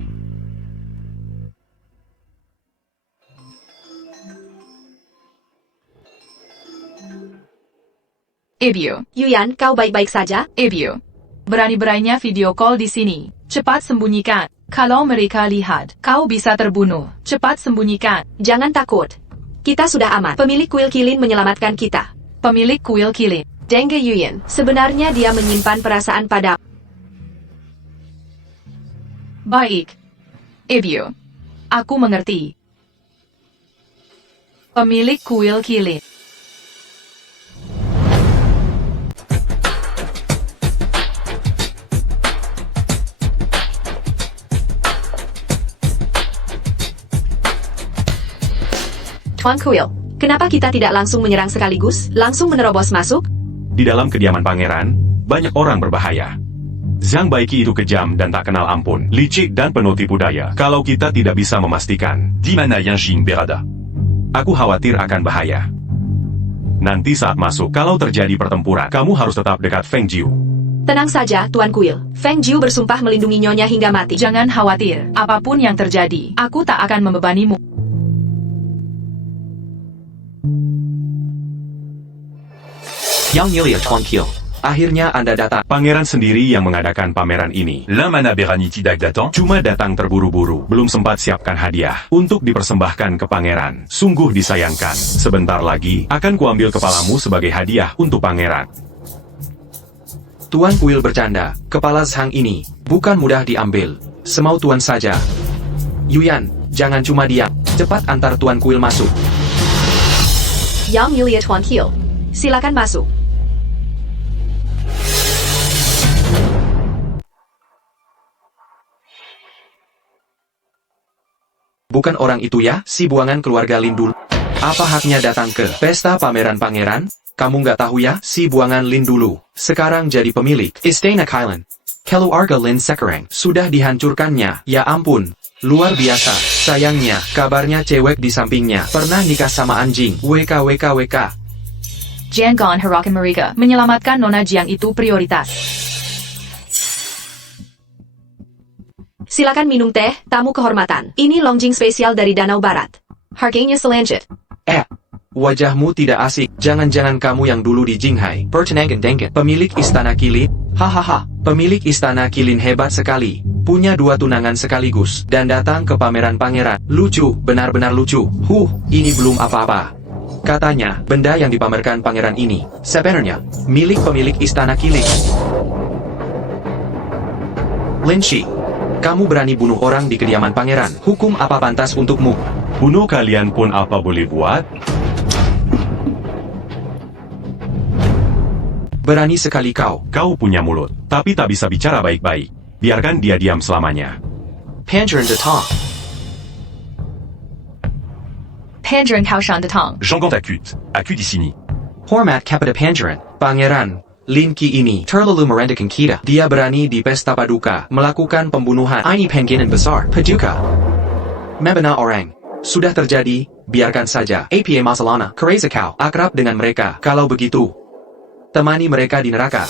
Ibu, Yuyan, kau baik-baik saja? Ibu. Berani-beraninya video call di sini. Cepat sembunyikan. Kalau mereka lihat, kau bisa terbunuh. Cepat sembunyikan. Jangan takut. Kita sudah aman. Pemilik kuil kilin menyelamatkan kita. Pemilik kuil kilin. Deng Yuyan, sebenarnya dia menyimpan perasaan pada... Baik. Ibu. Aku mengerti. Pemilik kuil kilin. Tuan Kuil, kenapa kita tidak langsung menyerang sekaligus, langsung menerobos masuk? Di dalam kediaman pangeran, banyak orang berbahaya. Zhang Baiki itu kejam dan tak kenal ampun, licik dan penuh tipu daya. Kalau kita tidak bisa memastikan, Dimana Yinjing Berada. aku khawatir akan bahaya. Nanti saat masuk, kalau terjadi pertempuran, kamu harus tetap dekat Feng Jiu. Tenang saja, Tuan Kuil. Feng Jiu bersumpah melindungi Nyonya hingga mati. Jangan khawatir, apapun yang terjadi, aku tak akan membebanimu. Yang mulia Tuan Kuil, akhirnya Anda datang. Pangeran sendiri yang mengadakan pameran ini. L'Amana Berani tidak datang. Cuma datang terburu-buru, belum sempat siapkan hadiah untuk dipersembahkan ke pangeran. Sungguh disayangkan. Sebentar lagi, akan kuambil kepalamu sebagai hadiah untuk pangeran. Tuan Kuil bercanda, kepala Zhang ini bukan mudah diambil. Semau Tuan saja. Yuyan, jangan cuma diam. Cepat antar Tuan Kuil masuk. Yang mulia Tuan Kuil, silakan masuk. Bukan orang itu ya, si buangan keluarga Lindul. Apa haknya datang ke pesta pameran pangeran? Kamu nggak tahu ya, si buangan Lin dulu. Sekarang jadi pemilik Istana Kailan. Keluarga Lin sekarang sudah dihancurkannya. Ya ampun, luar biasa. Sayangnya, kabarnya cewek di sampingnya pernah nikah sama anjing. WKWKWK. Jian Gon Harakan Mereka menyelamatkan Nona Jiang itu prioritas. Silakan minum teh, tamu kehormatan. Ini longjing spesial dari Danau Barat. Harganya selanjut. Wajahmu tidak asik. Jangan-jangan kamu yang dulu di Jinghai. Pertenangan Dengket. Pemilik Istana Kilin. Hahaha. Pemilik Istana Kilin hebat sekali. Punya 2 tunangan sekaligus. Dan datang ke pameran pangeran. Lucu, benar-benar lucu. Ini belum apa-apa. Katanya, benda yang dipamerkan pangeran ini, sebenarnya, milik pemilik Istana Kilin. Lin Shi, kamu berani bunuh orang di kediaman pangeran. Hukum apa pantas untukmu? Bunuh kalian pun apa boleh buat? Berani sekali kau. Kau punya mulut, tapi tak bisa bicara baik-baik. Biarkan dia diam selamanya. Pangeran Datang. Pangeran Kaoshan Datang. Jangan takut. Aku di sini. Hormat kepada Pangeran. Pangeran Lin Qi ini terlalu merendahkan kita. Dia berani di pesta paduka melakukan pembunuhan. Ini penghinaan besar. Paduka membina orang. Sudah terjadi, biarkan saja. APA Masalana, Kereza kau akrab dengan mereka. Kalau begitu, temani mereka di neraka.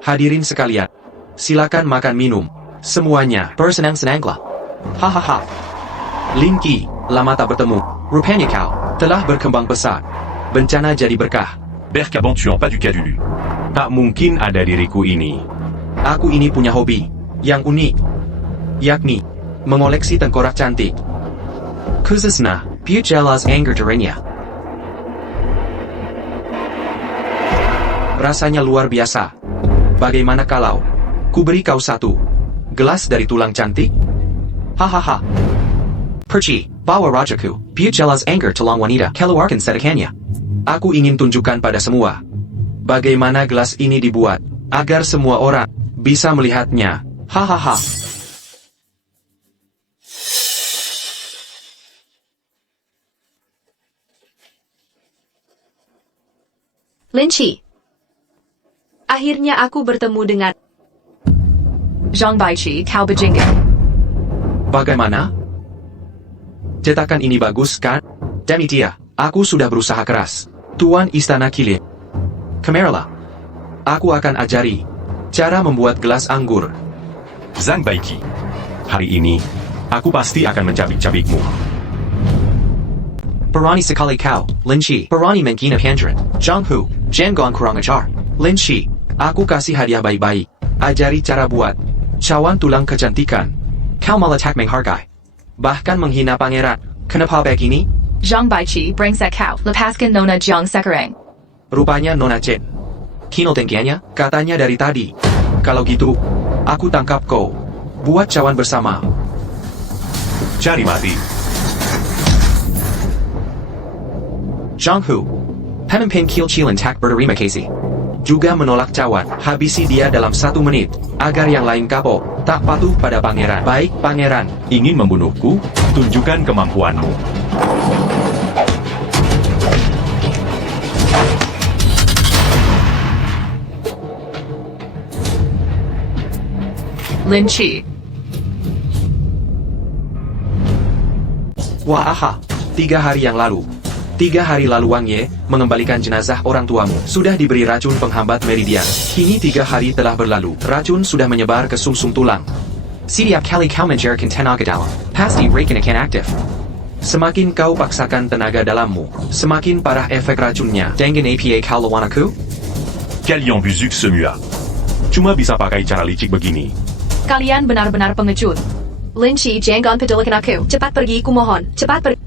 Hadirin sekalian, silakan makan minum. Semuanya bersenang-senanglah. Hahaha. Lin Qi, lama tak bertemu. Rupanya kau telah berkembang pesat. Bencana jadi berkah. Berkaban tuant pas du cadulu. Tak mungkin ada diriku ini. Aku ini punya hobi yang unik, yakni mengoleksi tengkorak cantik. Khususnya, Pujelas Anger Terenya. Rasanya luar biasa. Bagaimana kalau kuberi kau 1 gelas dari tulang cantik? Hahaha. Perci, bawa rajaku, Pujelas Anger tulang wanita, keluarkan sedekannya. Aku ingin tunjukkan pada semua bagaimana gelas ini dibuat, agar semua orang bisa melihatnya. Hahaha. Lin Qi. Akhirnya aku bertemu dengan... Zhang Baiqi Kau Bejingan. Bagaimana? Cetakan ini bagus kan? Demitia, aku sudah berusaha keras. Tuan Istana Kilin. Kameralah. Aku akan ajari cara membuat gelas anggur. Zhang Baiki. Hari ini, aku pasti akan mencabik-cabikmu. Berani sekali kau, Lin Qi. Berani menghina Pangeran. Zhang Hu, jangan kurang ajar. Lin Qi, aku kasih hadiah baik-baik. Ajari cara buat Cawan tulang kecantikan. Kau malah tak menghargai. Bahkan menghina pangeran. Kenapa begini? Zhang Baiqi, brengsek kau, lepaskan Nona Jiang sekarang. Rupanya Nona Chen. Kino tingginya, katanya dari tadi. Kalau gitu, aku tangkap kau. Buat cawan bersama. Cari mati. Zhang Hu. Pemimpin Kiel Chilan tak berterima kasih. Juga menolak cawan. Habisi dia dalam 1 menit. Agar yang lain kapok. Tak patuh pada pangeran. Baik, pangeran. Ingin membunuhku? Tunjukkan kemampuanmu. Lin Qi. Wah aha. 3 hari yang lalu. 3 hari lalu Wang Ye mengembalikan jenazah orang tuamu. Sudah diberi racun penghambat meridian. Kini 3 hari telah berlalu. Racun sudah menyebar ke sumsum tulang. Setiap kali kau mencairkan tenaga dalam, pasti racun akan aktif. Semakin kau paksakan tenaga dalammu, semakin parah efek racunnya. Dengan APA kau lawan aku? Kalian busuk semua. Cuma bisa pakai cara licik begini. Kalian benar-benar pengecut. Lin Qi, jangan pedulikan aku. Cepat pergi, kumohon. Cepat pergi.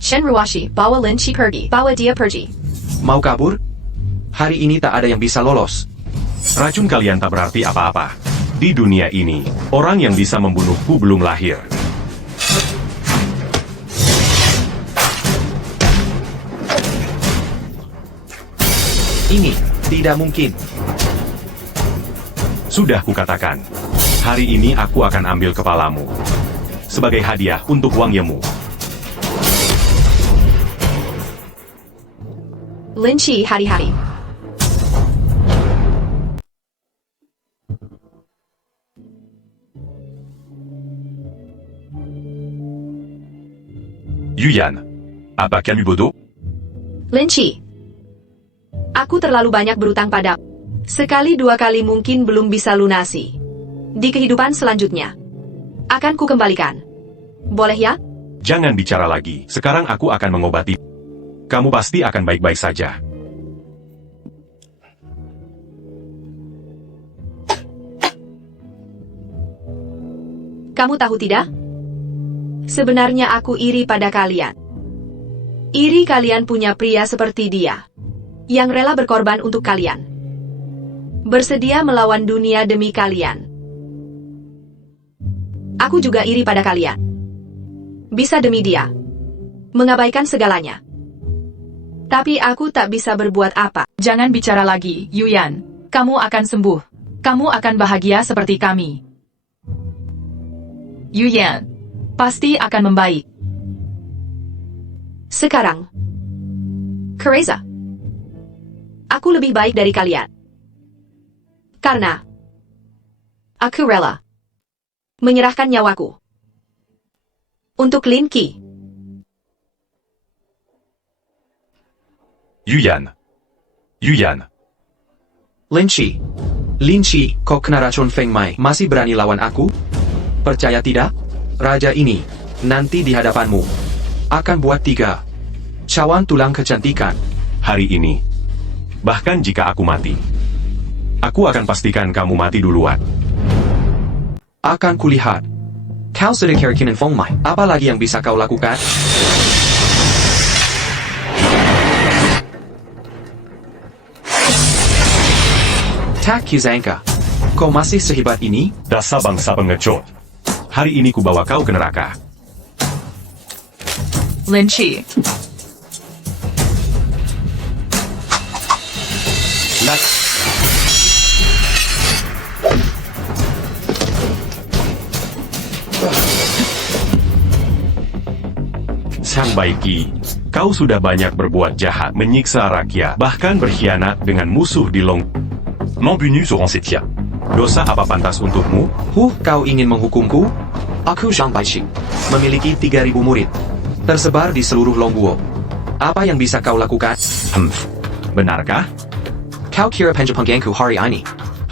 Shen Ruashi, bawa Lin Qi pergi. Bawa dia pergi. Mau kabur? Hari ini tak ada yang bisa lolos. Racun kalian tak berarti apa-apa. Di dunia ini, orang yang bisa membunuhku belum lahir. Ini tidak mungkin. Sudah kukatakan. Hari ini aku akan ambil kepalamu. Sebagai hadiah untuk Wang Yemu. Lin Qi hari-hari. Yuyan. Apa kamu bodoh? Lin Qi. Aku terlalu banyak berutang pada. Sekali 2 kali mungkin belum bisa lunasi. Di kehidupan selanjutnya. Akan ku kembalikan. Boleh ya? Jangan bicara lagi. Sekarang aku akan mengobati. Kamu pasti akan baik-baik saja. Kamu tahu tidak? Sebenarnya aku iri pada kalian. Iri kalian punya pria seperti dia. Yang rela berkorban untuk kalian. Bersedia melawan dunia demi kalian. Aku juga iri pada kalian. Bisa demi dia. Mengabaikan segalanya. Tapi aku tak bisa berbuat apa. Jangan bicara lagi, Yuyan. Kamu akan sembuh. Kamu akan bahagia seperti kami. Yuyan. Pasti akan membaik. Sekarang. Kereza. Aku lebih baik dari kalian. Karena. Aku rela. Menyerahkan nyawaku. Untuk Lin Qi. Yuyan. Yuyan. Lin Qi. Lin Qi, kau kena racun Feng Mai. Masih berani lawan aku? Percaya tidak? Raja ini, nanti di hadapanmu, akan buat 3 cawan tulang kecantikan. Hari ini. Bahkan jika aku mati. Aku akan pastikan kamu mati duluan. Akan kulihat. Kau sudah kerakinan Feng Mai. Apa lagi yang bisa kau lakukan? Tak Kizanka. Kau masih sehebat ini? Dasar bangsa pengecut. Hari ini kubawa kau ke neraka. Lin Qi. Sang Baiki, kau sudah banyak berbuat jahat, menyiksa rakyat, bahkan berkhianat dengan musuh di long. Mon bunu seront setia. Dosa apa pantas untukmu? Kau ingin menghukumku? Aku Zhang Baiqi. Memiliki 3.000 murid. Tersebar di seluruh Longguo. Apa yang bisa kau lakukan? Benarkah? Kau kira penjepangku hari ini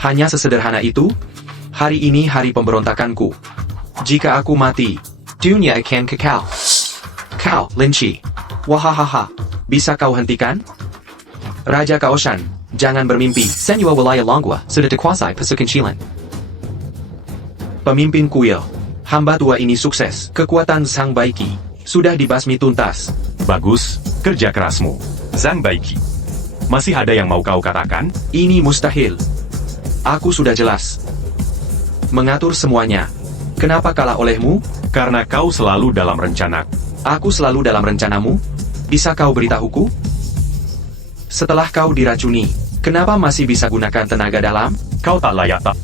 hanya sesederhana itu? Hari ini hari pemberontakanku. Jika aku mati, dunia akan kekal. Kau, Lin Qi. Wahahaha. Bisa kau hentikan? Raja Kaoshan, jangan bermimpi. Senua wilayah Longhua sudah dikuasai pasukan Chilan. Pemimpin kuil. Hamba tua ini sukses. Kekuatan Sang Baiki sudah dibasmi tuntas. Bagus, kerja kerasmu. Zhang Baiki. Masih ada yang mau kau katakan? Ini mustahil. Aku sudah jelas mengatur semuanya. Kenapa kalah olehmu? Karena kau selalu dalam rencana. Aku selalu dalam rencanamu? Bisa kau beritahuku? Setelah kau diracuni, kenapa masih bisa gunakan tenaga dalam? Kau tak layak tak.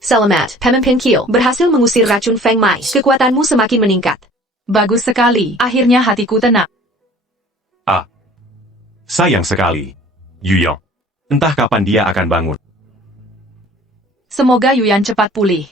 Selamat, Pemimpin Kiel. Berhasil mengusir racun Feng Mai. Kekuatanmu semakin meningkat. Bagus sekali. Akhirnya hatiku tenang. Sayang sekali. Yuyang. Entah kapan dia akan bangun. Semoga Yuyan cepat pulih.